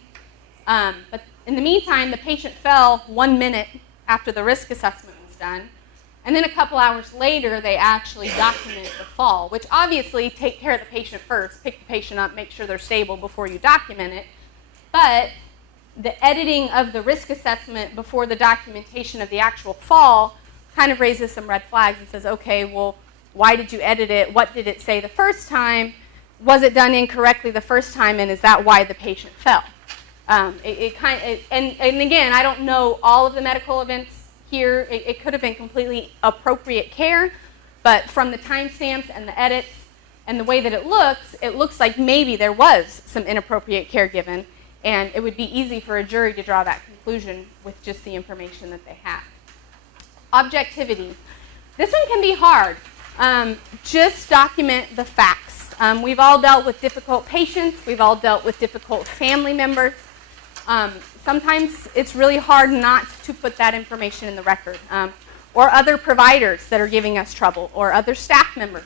But in the meantime, the patient fell 1 minute after the risk assessment was done. And then a couple hours later, they actually documented the fall, which obviously take care of the patient first. Pick the patient up, make sure they're stable before you document it. But the editing of the risk assessment before the documentation of the actual fall kind of raises some red flags and says, okay, well, why did you edit it? What did it say the first time? Was it done incorrectly the first time, and is that why the patient fell? And again, I don't know all of the medical events here. It could have been completely appropriate care, but from the timestamps and the edits and the way that it looks like maybe there was some inappropriate care given, and it would be easy for a jury to draw that conclusion with just the information that they have. Objectivity. This one can be hard. Just document the facts. We've all dealt with difficult patients. We've all dealt with difficult family members. Sometimes it's really hard not to put that information in the record, or other providers that are giving us trouble, or other staff members.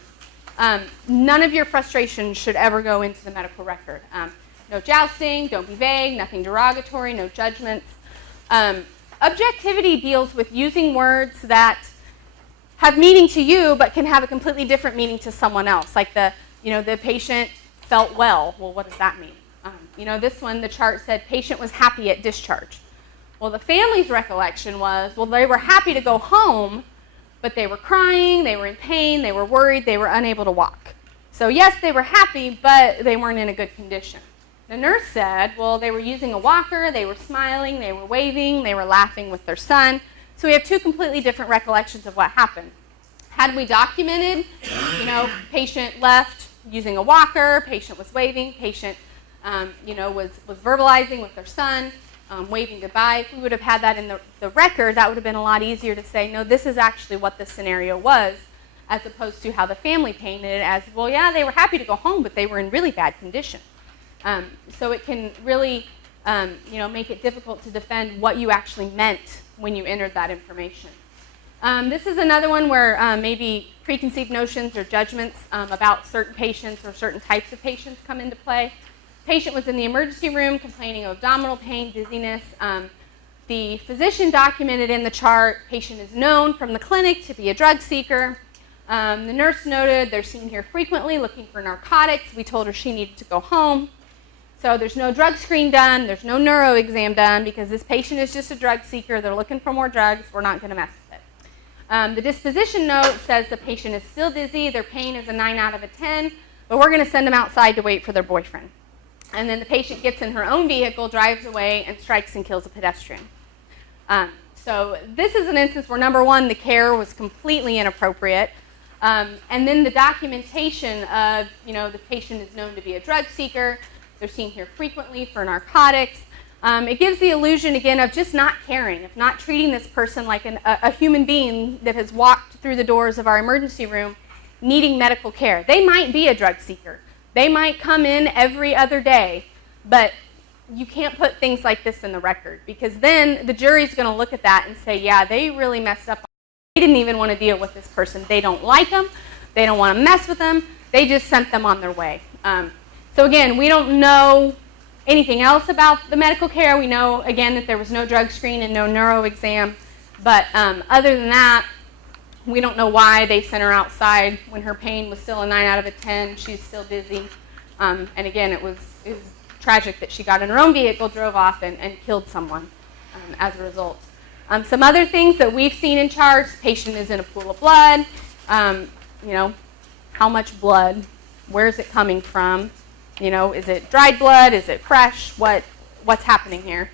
None of your frustrations should ever go into the medical record. No jousting, don't be vague, nothing derogatory, no judgments. Objectivity deals with using words that have meaning to you but can have a completely different meaning to someone else. Like the patient felt well. Well, what does that mean? This one, the chart said patient was happy at discharge. Well, the family's recollection was, well, they were happy to go home, but they were crying, they were in pain, they were worried, they were unable to walk. So yes, they were happy, but they weren't in a good condition. The nurse said, well, they were using a walker, they were smiling, they were waving, they were laughing with their son. So we have two completely different recollections of what happened. Had we documented, patient left using a walker, patient was waving, patient was verbalizing with their son, waving goodbye. If we would have had that in the record, that would have been a lot easier to say, no, this is actually what the scenario was, as opposed to how the family painted it as, well, yeah, they were happy to go home, but they were in really bad condition. So it can really, make it difficult to defend what you actually meant when you entered that information. This is another one where maybe preconceived notions or judgments about certain patients or certain types of patients come into play. Patient was in the emergency room complaining of abdominal pain, dizziness. The physician documented in the chart, patient is known from the clinic to be a drug seeker. The nurse noted they're seen here frequently looking for narcotics. We told her she needed to go home. So there's no drug screen done, there's no neuro exam done because this patient is just a drug seeker. They're looking for more drugs. We're not going to mess with it. The disposition note says the patient is still dizzy. Their pain is a 9 out of a 10, but we're going to send them outside to wait for their boyfriend. And then the patient gets in her own vehicle, drives away, and strikes and kills a pedestrian. So this is an instance where, number one, the care was completely inappropriate. And then the documentation of, the patient is known to be a drug seeker. They're seen here frequently for narcotics. It gives the illusion, again, of just not caring, of not treating this person like a human being that has walked through the doors of our emergency room needing medical care. They might be a drug seeker. They might come in every other day, but you can't put things like this in the record because then the jury's going to look at that and say, yeah, they really messed up. They didn't even want to deal with this person. They don't like them. They don't want to mess with them. They just sent them on their way. So again, we don't know anything else about the medical care. We know, again, that there was no drug screen and no neuro exam. But other than that, we don't know why they sent her outside when her pain was still a 9 out of a 10. She's still dizzy. And again, it was tragic that she got in her own vehicle, drove off, and killed someone as a result. Some other things that we've seen in charts, patient is in a pool of blood. How much blood? Where is it coming from? Is it dried blood? Is it fresh? What's happening here?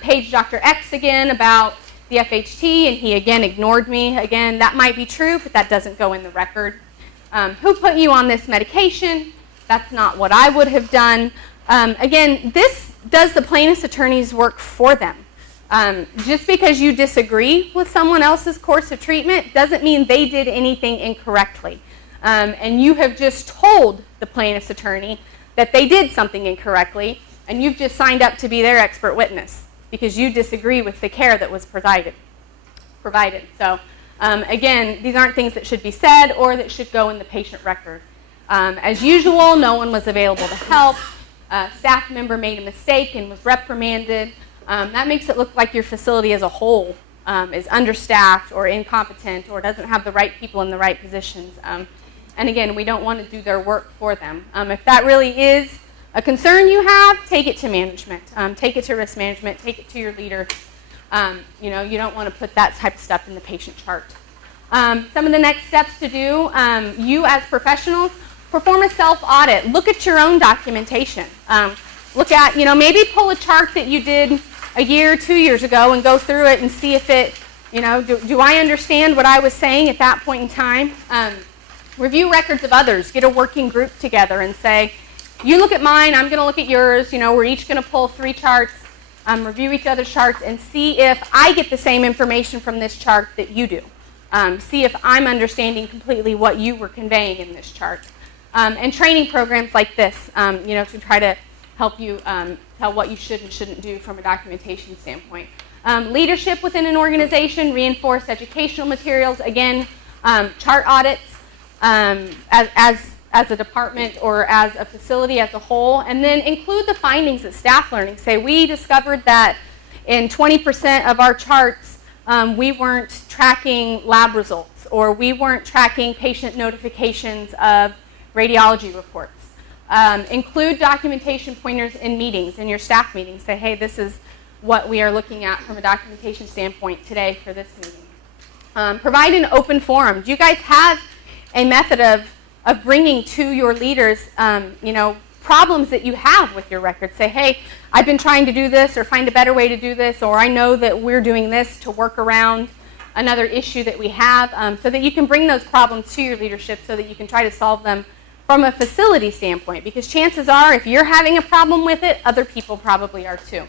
Page Dr. X again about the FHT, and he again ignored me. Again, that might be true, but that doesn't go in the record. Who put you on this medication? That's not what I would have done. Again, this does the plaintiff's attorney's work for them. Just because you disagree with someone else's course of treatment doesn't mean they did anything incorrectly. And you have just told the plaintiff's attorney that they did something incorrectly, and you've just signed up to be their expert witness because you disagree with the care that was provided. So again, these aren't things that should be said or that should go in the patient record. As usual, no one was available to help. staff member made a mistake and was reprimanded, that makes it look like your facility as a whole is understaffed or incompetent or doesn't have the right people in the right positions. And again, we don't want to do their work for them. If that really is a concern you have, take it to management. Take it to risk management. Take it to your leader. You don't want to put that type of stuff in the patient chart. Some of the next steps to do, you as professionals, perform a self-audit. Look at your own documentation. Look at, maybe pull a chart that you did a year, 2 years ago and go through it and see if it, do I understand what I was saying at that point in time? Review records of others. Get a working group together and say, you look at mine, I'm going to look at yours. We're each going to pull 3 charts, review each other's charts, and see if I get the same information from this chart that you do. See if I'm understanding completely what you were conveying in this chart. And training programs like this, to try to help you tell what you should and shouldn't do from a documentation standpoint. Leadership within an organization, reinforce educational materials. Again, chart audits as a department or as a facility as a whole, and then include the findings of staff learning. Say, we discovered that in 20% of our charts, we weren't tracking lab results, or we weren't tracking patient notifications of radiology reports. Include documentation pointers in meetings, in your staff meetings. Say, hey, this is what we are looking at from a documentation standpoint today for this meeting. Provide an open forum. Do you guys have a method of bringing to your leaders, problems that you have with your records? Say, hey, I've been trying to do this, or find a better way to do this, or I know that we're doing this to work around another issue that we have, so that you can bring those problems to your leadership so that you can try to solve them from a facility standpoint, because chances are if you're having a problem with it, other people probably are too.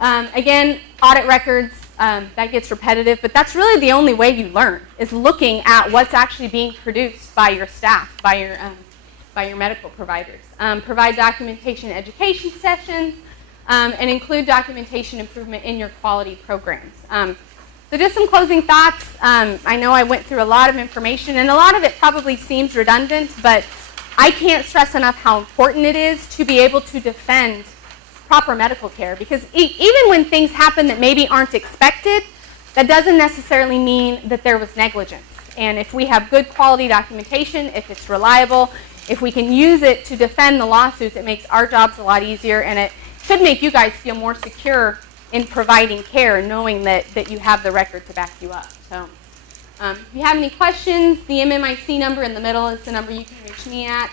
Again, audit records, that gets repetitive, but that's really the only way you learn, is looking at what's actually being produced by your staff, by your medical providers. Provide documentation education sessions, and include documentation improvement in your quality programs. So just some closing thoughts. I know I went through a lot of information, and a lot of it probably seems redundant, but I can't stress enough how important it is to be able to defend proper medical care, because even when things happen that maybe aren't expected, that doesn't necessarily mean that there was negligence. And if we have good quality documentation, if it's reliable, if we can use it to defend the lawsuits, it makes our jobs a lot easier, and it should make you guys feel more secure in providing care, knowing that you have the record to back you up. So if you have any questions, the MMIC number in the middle is the number you can reach me at,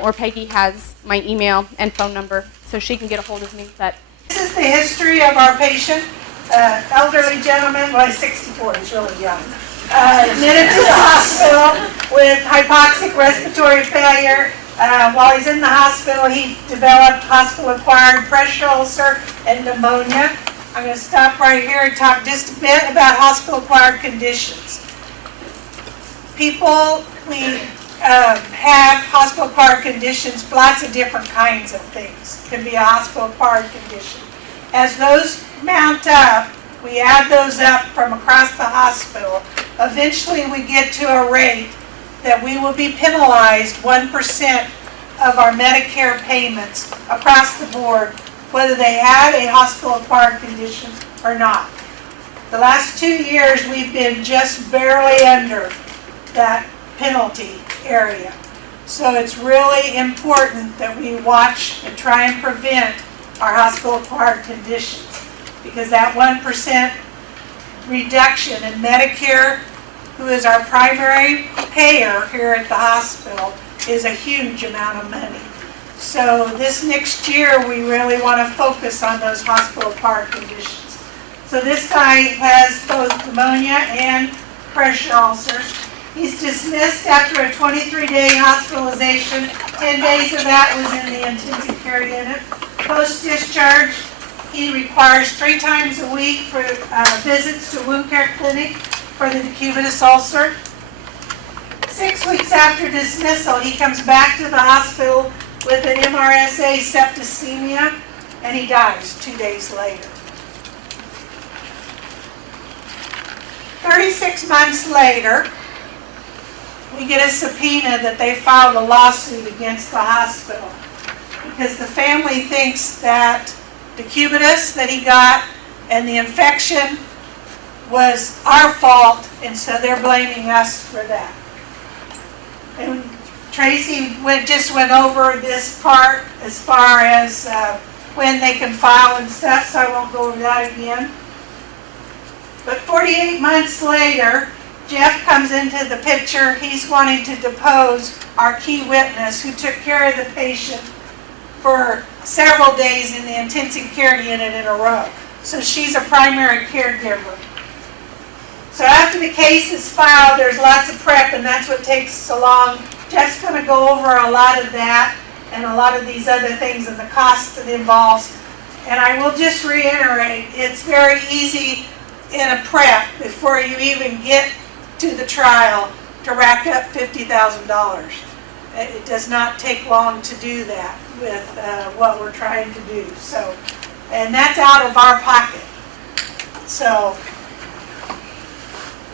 or Peggy has my email and phone number, so she can get a hold of me. But this is the history of our patient, elderly gentleman, well, he's 64, he's really young. Admitted to the hospital with hypoxic respiratory failure. While he's in the hospital, he developed hospital-acquired pressure ulcer and pneumonia. I'm going to stop right here and talk just a bit about hospital-acquired conditions. People, we have hospital-acquired conditions, lots of different kinds of things. It can be a hospital-acquired condition. As those mount up, we add those up from across the hospital. Eventually, we get to a rate that we will be penalized 1% of our Medicare payments across the board, whether they have a hospital-acquired condition or not. The last 2 years, we've been just barely under that penalty area. So it's really important that we watch and try and prevent our hospital-acquired conditions, because that 1% reduction in Medicare, who is our primary payer here at the hospital, is a huge amount of money. So this next year, we really want to focus on those hospital-acquired conditions. So this guy has both pneumonia and pressure ulcers. He's dismissed after a 23-day hospitalization. 10 days of that was in the intensive care unit. Post-discharge, he requires 3 times a week for visits to wound care clinic for the decubitus ulcer. 6 weeks after dismissal, he comes back to the hospital with an MRSA septicemia, and he dies 2 days later. 36 months later, we get a subpoena that they filed a lawsuit against the hospital. because the family thinks that the cubitus that he got and the infection was our fault, and so they're blaming us for that. And Traci just went over this part as far as when they can file and stuff, so I won't go over that again. But 48 months later, Jeff comes into the picture. He's wanting to depose our key witness who took care of the patient for several days in the intensive care unit in a row. So she's a primary caregiver. So after the case is filed, there's lots of prep, and that's what takes so long. Jeff's going to go over a lot of that and a lot of these other things and the cost it involves. And I will just reiterate, it's very easy in a prep before you even get to the trial to rack up $50,000. It does not take long to do that with what we're trying to do. So, and that's out of our pocket. So,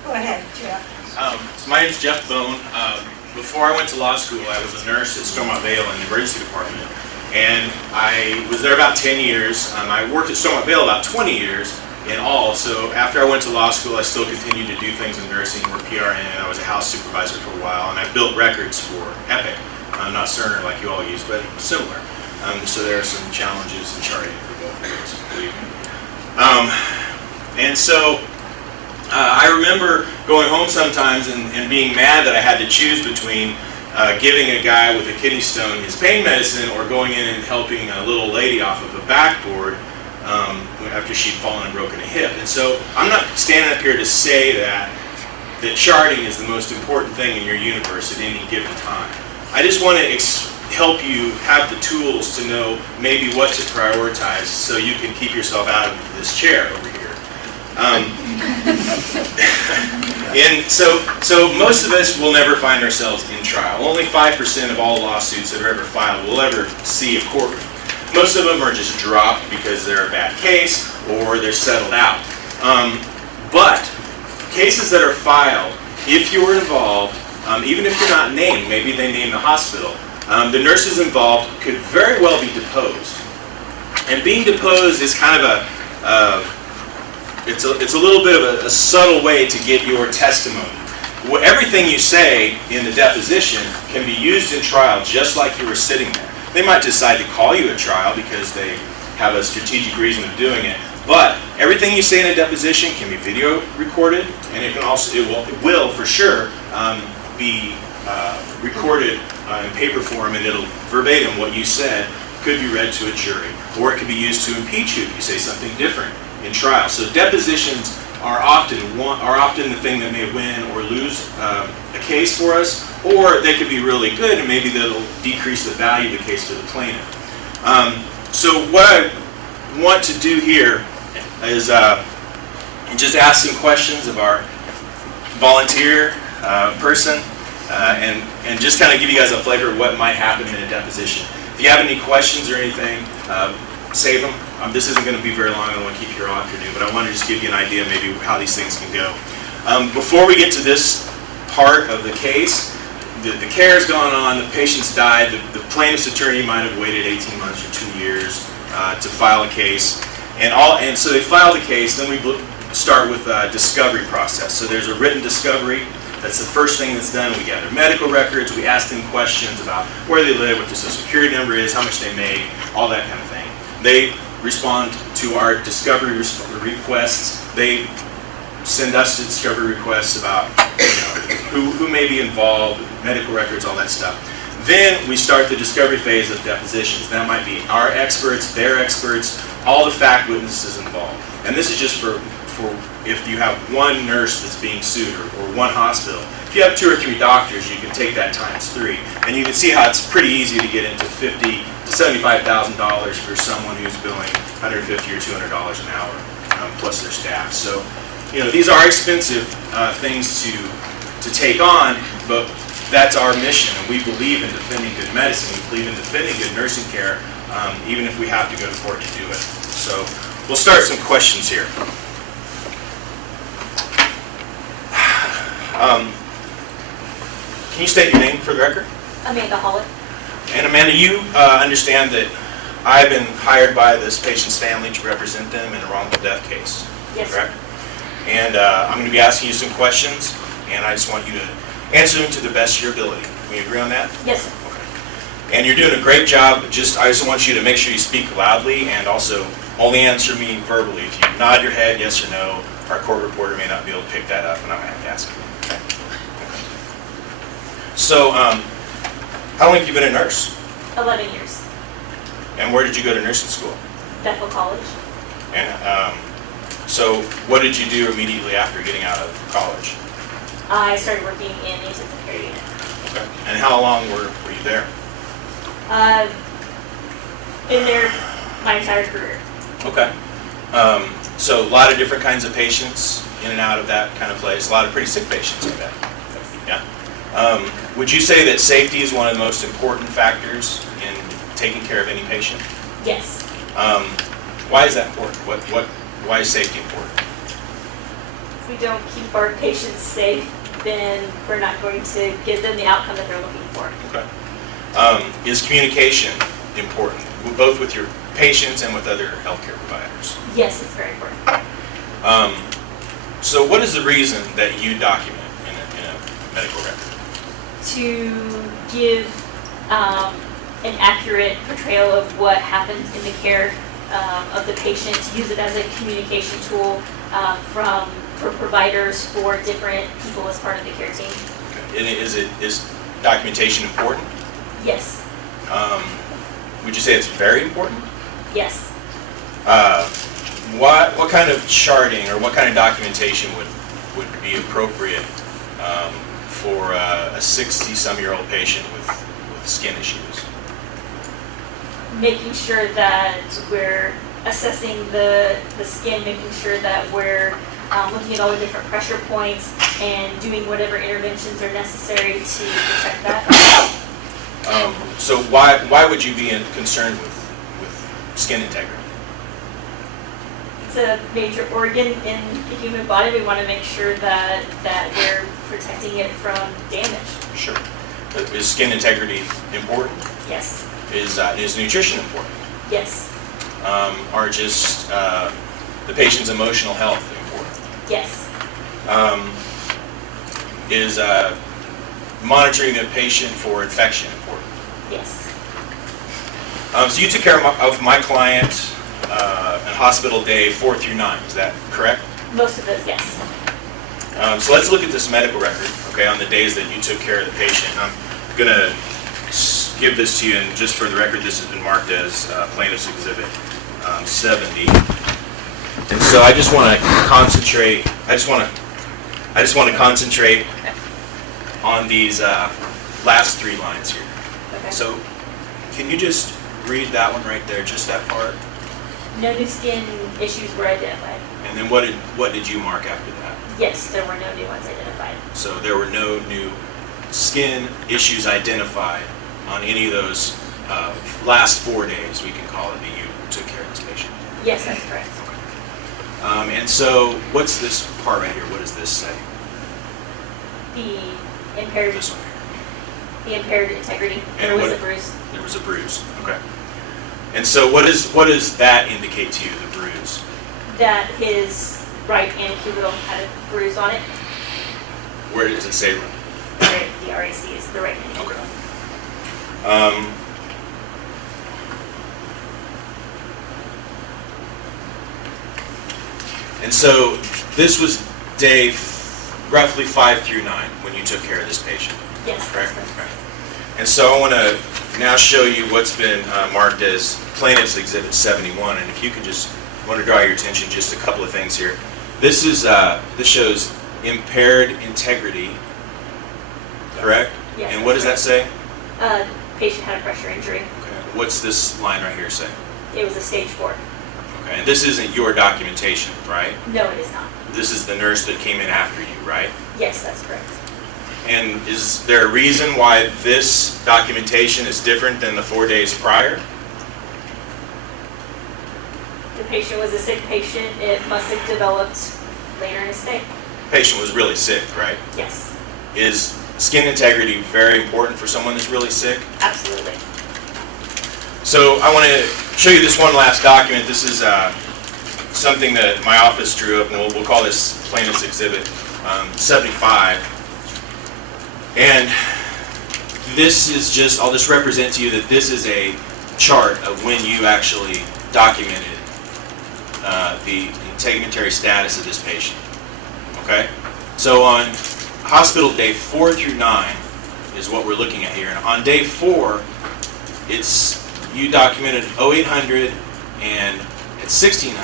go ahead, Jeff. So my name is Jeff Bone. Before I went to law school, I was a nurse at Stormont Vale in the emergency department. And I was there about 10 years. I worked at Stormont Vale about 20 years in all. So after I went to law school, I still continued to do things in nursing, work PRN. I was a house supervisor for a while, and I built records for Epic. Not Cerner like you all use, but similar. So there are some challenges in charting for both of those, believe me. And so I remember going home sometimes and being mad that I had to choose between giving a guy with a kidney stone his pain medicine or going in and helping a little lady off of a backboard after she'd fallen and broken a hip. And so I'm not standing up here to say that charting is the most important thing in your universe at any given time. I just want to help you have the tools to know maybe what to prioritize so you can keep yourself out of this chair over here. And so most of us will never find ourselves in trial. Only 5% of all lawsuits that are ever filed will ever see a courtroom. Most of them are just dropped because they're a bad case or they're settled out. But cases that are filed, if you were involved, even if you're not named, maybe they name the hospital, the nurses involved could very well be deposed. And being deposed is kind of it's a little bit of a subtle way to get your testimony. Everything you say in the deposition can be used in trial just like you were sitting there. They might decide to call you at trial because they have a strategic reason of doing it. But everything you say in a deposition can be video recorded, and it will for sure be recorded in paper form, and it'll verbatim what you said could be read to a jury, or it could be used to impeach you if you say something different in trial. So depositions are often the thing that may win or lose a case for us, or they could be really good and maybe that'll decrease the value of the case to the plaintiff. So what I want to do here is just ask some questions of our volunteer person and just kind of give you guys a flavor of what might happen in a deposition. If you have any questions or anything, save them. This isn't going to be very long. I don't want to keep you all afternoon, but I want to just give you an idea maybe how these things can go. Before we get to this part of the case, the care has gone on, the patient's died, the plaintiff's attorney might have waited 18 months or 2 years to file a case. And so they file the case, then we start with a discovery process. So there's a written discovery. That's the first thing that's done. We gather medical records, we ask them questions about where they live, what their social security number is, how much they make, all that kind of thing. They respond to our discovery requests. They send us the discovery requests about who may be involved, medical records, all that stuff. Then we start the discovery phase of depositions. That might be our experts, their experts, all the fact witnesses involved. And this is just for if you have one nurse that's being sued or one hospital. If you have 2 or 3 doctors, you can take that times 3. And you can see how it's pretty easy to get into $50,000 to $75,000 for someone who's billing $150 or $200 an hour, plus their staff. So, these are expensive things to take on, but that's our mission. And we believe in defending good medicine. We believe in defending good nursing care, even if we have to go to court to do it. So we'll start some questions here. Can you state your name for the record? Amanda Hollick. And Amanda, you understand that I've been hired by this patient's family to represent them in a wrongful death case, Yes, sir. correct? And I'm going to be asking you some questions, and I just want you to answer them to the best of your ability. Can we agree on that? Yes, sir. And you're doing a great job. I just want you to make sure you speak loudly and also only answer me verbally. If you nod your head yes or no, our court reporter may not be able to pick that up, and I might have to ask you. Okay. So, how long have you been a nurse? 11 years. And where did you go to nursing school? Bethel College. And so, what did you do immediately after getting out of college? I started working in the intensive care unit. Okay. And how long were you there? Been there my entire career. Okay. So a lot of different kinds of patients in and out of that kind of place. A lot of pretty sick patients, I bet. Yeah. Would you say that safety is one of the most important factors in taking care of any patient? Yes. Why is that important? Why is safety important? If we don't keep our patients safe, then we're not going to give them the outcome that they're looking for. Okay. Is communication important, both with your patients and with other healthcare providers? Yes, it's very important. So what is the reason that you document in a medical record? To give an accurate portrayal of what happens in the care of the patient, to use it as a communication tool for providers, for different people as part of the care team. Okay. And is documentation important? Yes. Would you say it's very important? Yes. What kind of charting or what kind of documentation would be appropriate for a 60-some-year-old patient with skin issues? Making sure that we're assessing the skin, making sure that we're looking at all the different pressure points and doing whatever interventions are necessary to protect that. So why would you be concerned with skin integrity? It's a major organ in the human body. We want to make sure that we're protecting it from damage. Sure. Is skin integrity important? Is Is nutrition important? Yes. Are just the patient's emotional health important? Yes. Is monitoring the patient for infection important? Yes. So you took care of my client on hospital day 4 through 9, is that correct? Most of those, yes. So let's look at this medical record, okay, on the days that you took care of the patient. I'm going to give this to you, and just for the record, this has been marked as Plaintiff's Exhibit 70. And so I just want to concentrate. I just want to concentrate on these last 3 lines here. Okay. So can you just read that one right there, just that part? No new skin issues were identified. And then what did you mark after that? Yes, there were no new ones identified. So there were no new skin issues identified on any of those last 4 days, we can call it, that you took care of this patient. Yes, that's correct. And so what's this part right here? What does this say? The impaired This one here. The impaired integrity. And There was what- a bruise. There was a bruise. Okay. And so what does that indicate to you, the bruise? That his right antecubital had a bruise on it. Where does it say? Right, the RAC is the right antecubital. Okay. And so this was day roughly 5 through 9 when you took care of this patient. Yes, Correct? that's correct. And so I want to now show you what's been marked as Plaintiff's Exhibit 71. And if you could just want to draw your attention just a couple of things here. This shows impaired integrity, correct? Yes, And what does that that's say? Patient had a pressure injury. Okay. What's this line right here say? It was a stage 4. Okay. And this isn't your documentation, right? No, it is not. This is the nurse that came in after you, right? Yes, that's correct. And is there a reason why this documentation is different than the 4 days prior? The patient was a sick patient. It must have developed later in his stay. Patient was really sick, right? Yes, Is skin integrity very important for someone that's really sick? absolutely. So I want to show you this one last document. This is something that my office drew up, and we'll call this Plaintiff's Exhibit 75. And this is just, I'll just represent to you that this is a chart of when you actually documented the integumentary status of this patient. Okay? So on hospital day 4 through 9 is what we're looking at here. And on day 4, you documented 0800 and at 1600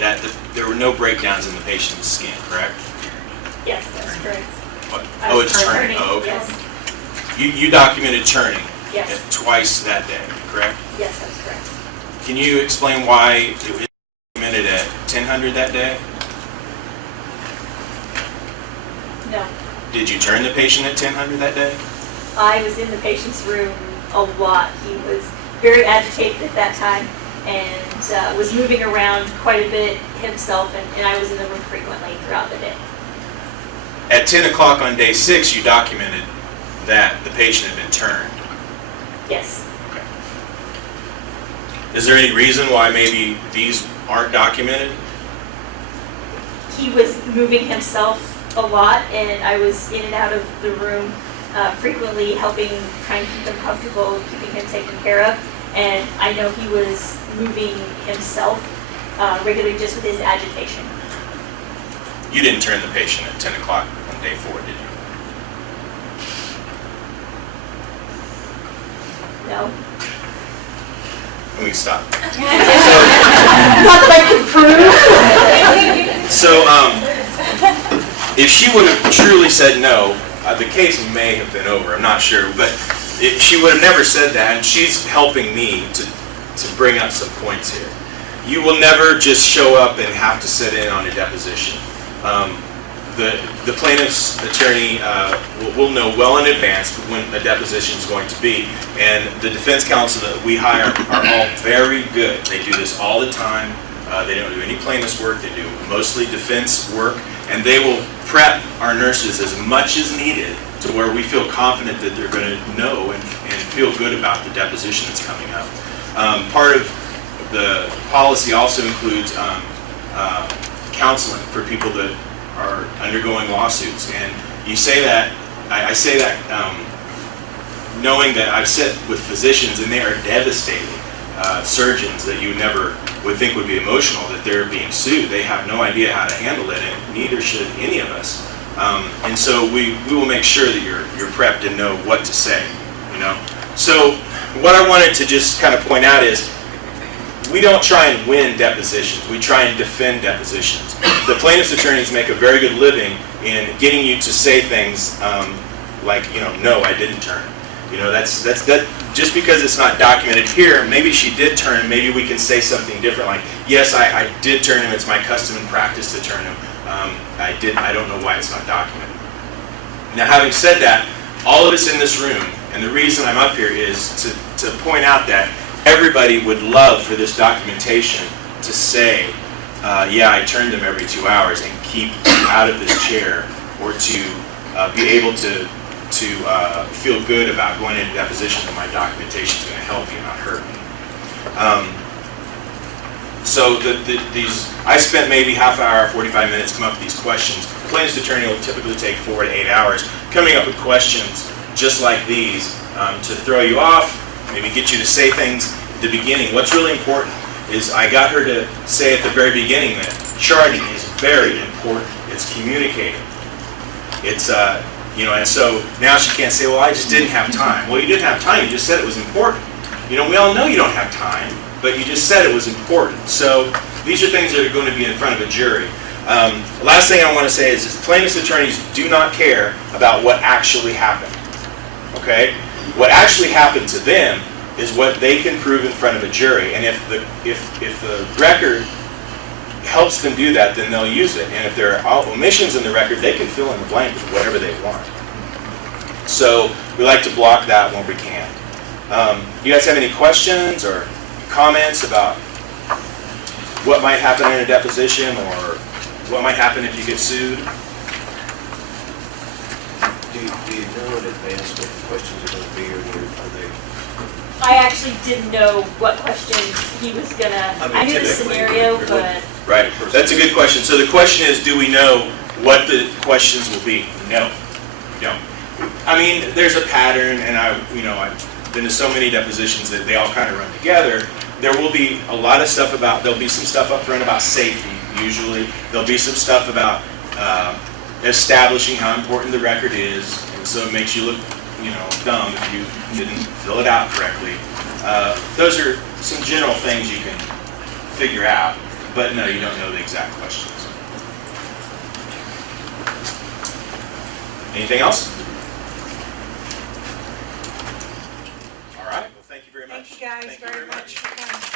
that there were no breakdowns in the patient's skin, correct? Yes, that's correct. Oh, it's turning. Oh, okay. Yes. You documented churning Yes. twice that day, correct? Yes, that's correct. Can you explain why it was documented at 1000 that day? No. Did you turn the patient at 1000 that day? I was in the patient's room a lot. He was very agitated at that time and was moving around quite a bit himself, and I was in the room frequently throughout the day. At 10 o'clock on day 6, you documented that the patient had been turned. Yes. Okay. Is there any reason why maybe these aren't documented? He was moving himself a lot, and I was in and out of the room frequently, helping, trying to keep him comfortable, keeping him taken care of. And I know he was moving himself regularly just with his agitation. You didn't turn the patient at 10 o'clock on day 4, did you? No. Let me stop. Not that I can prove. So, if she would have truly said no, the case may have been over. I'm not sure, but she would have never said that, and she's helping me to bring up some points here. You will never just show up and have to sit in on a deposition. The plaintiff's attorney will know well in advance when a deposition is going to be, and the defense counsel that we hire are all very good. They do this all the time. They don't do any plaintiff's work. They do mostly defense work, and they will prep our nurses as much as needed to where we feel confident that they're going to know and feel good about the deposition that's coming up. Part of the policy also includes counseling for people that are undergoing lawsuits, and you say that, I say that knowing that I've sat with physicians and they are devastated. Surgeons that you never would think would be emotional that they're being sued. They have no idea how to handle it, and neither should any of us. And so we will make sure that you're prepped and know what to say. You know. So what I wanted to just kind of point out is we don't try and win depositions. We try and defend depositions. The plaintiff's attorneys make a very good living in getting you to say things like, no, I didn't turn. That's just because it's not documented here, maybe she did turn him, maybe we can say something different like, yes, I did turn him, it's my custom and practice to turn him. I don't know why it's not documented. Now, having said that, all of us in this room, and the reason I'm up here is to point out that everybody would love for this documentation to say, yeah, I turned him every 2 hours and keep him out of this chair, or to be able to feel good about going into deposition that my documentation is going to help you, not hurt me. So I spent maybe half hour, 45 minutes coming up with these questions. The plaintiff's attorney will typically take 4 to 8 hours coming up with questions just like these to throw you off, maybe get you to say things at the beginning. What's really important is I got her to say at the very beginning that charting is very important. It's communicating. It's and so now she can't say, well, I just didn't have time. Well, you didn't have time. You just said it was important. We all know you don't have time, but you just said it was important. So these are things that are going to be in front of a jury. The last thing I want to say is plaintiff's attorneys do not care about what actually happened. Okay? What actually happened to them is what they can prove in front of a jury. And if the record helps them do that, then they'll use it. And if there are omissions in the record, they can fill in the blank with whatever they want. So we like to block that when we can. You guys have any questions or comments about what might happen in a deposition or what might happen if you get sued? Do you know in advance what the questions are going to be, or are they? I actually didn't know what questions he was gonna, I knew the typically, scenario, it would- but Right, that's a good question. So the question is, do we know what the questions will be? No, we don't. I mean, there's a pattern, and I've been to so many depositions that they all kind of run together. There will be a lot of stuff there'll be some stuff up front about safety, usually. There'll be some stuff about establishing how important the record is, and so it makes you look, dumb if you didn't fill it out correctly. Those are some general things you can figure out, but no, you don't know the exact questions. Anything else? All right, well, thank you very much. Thank you guys very much for coming.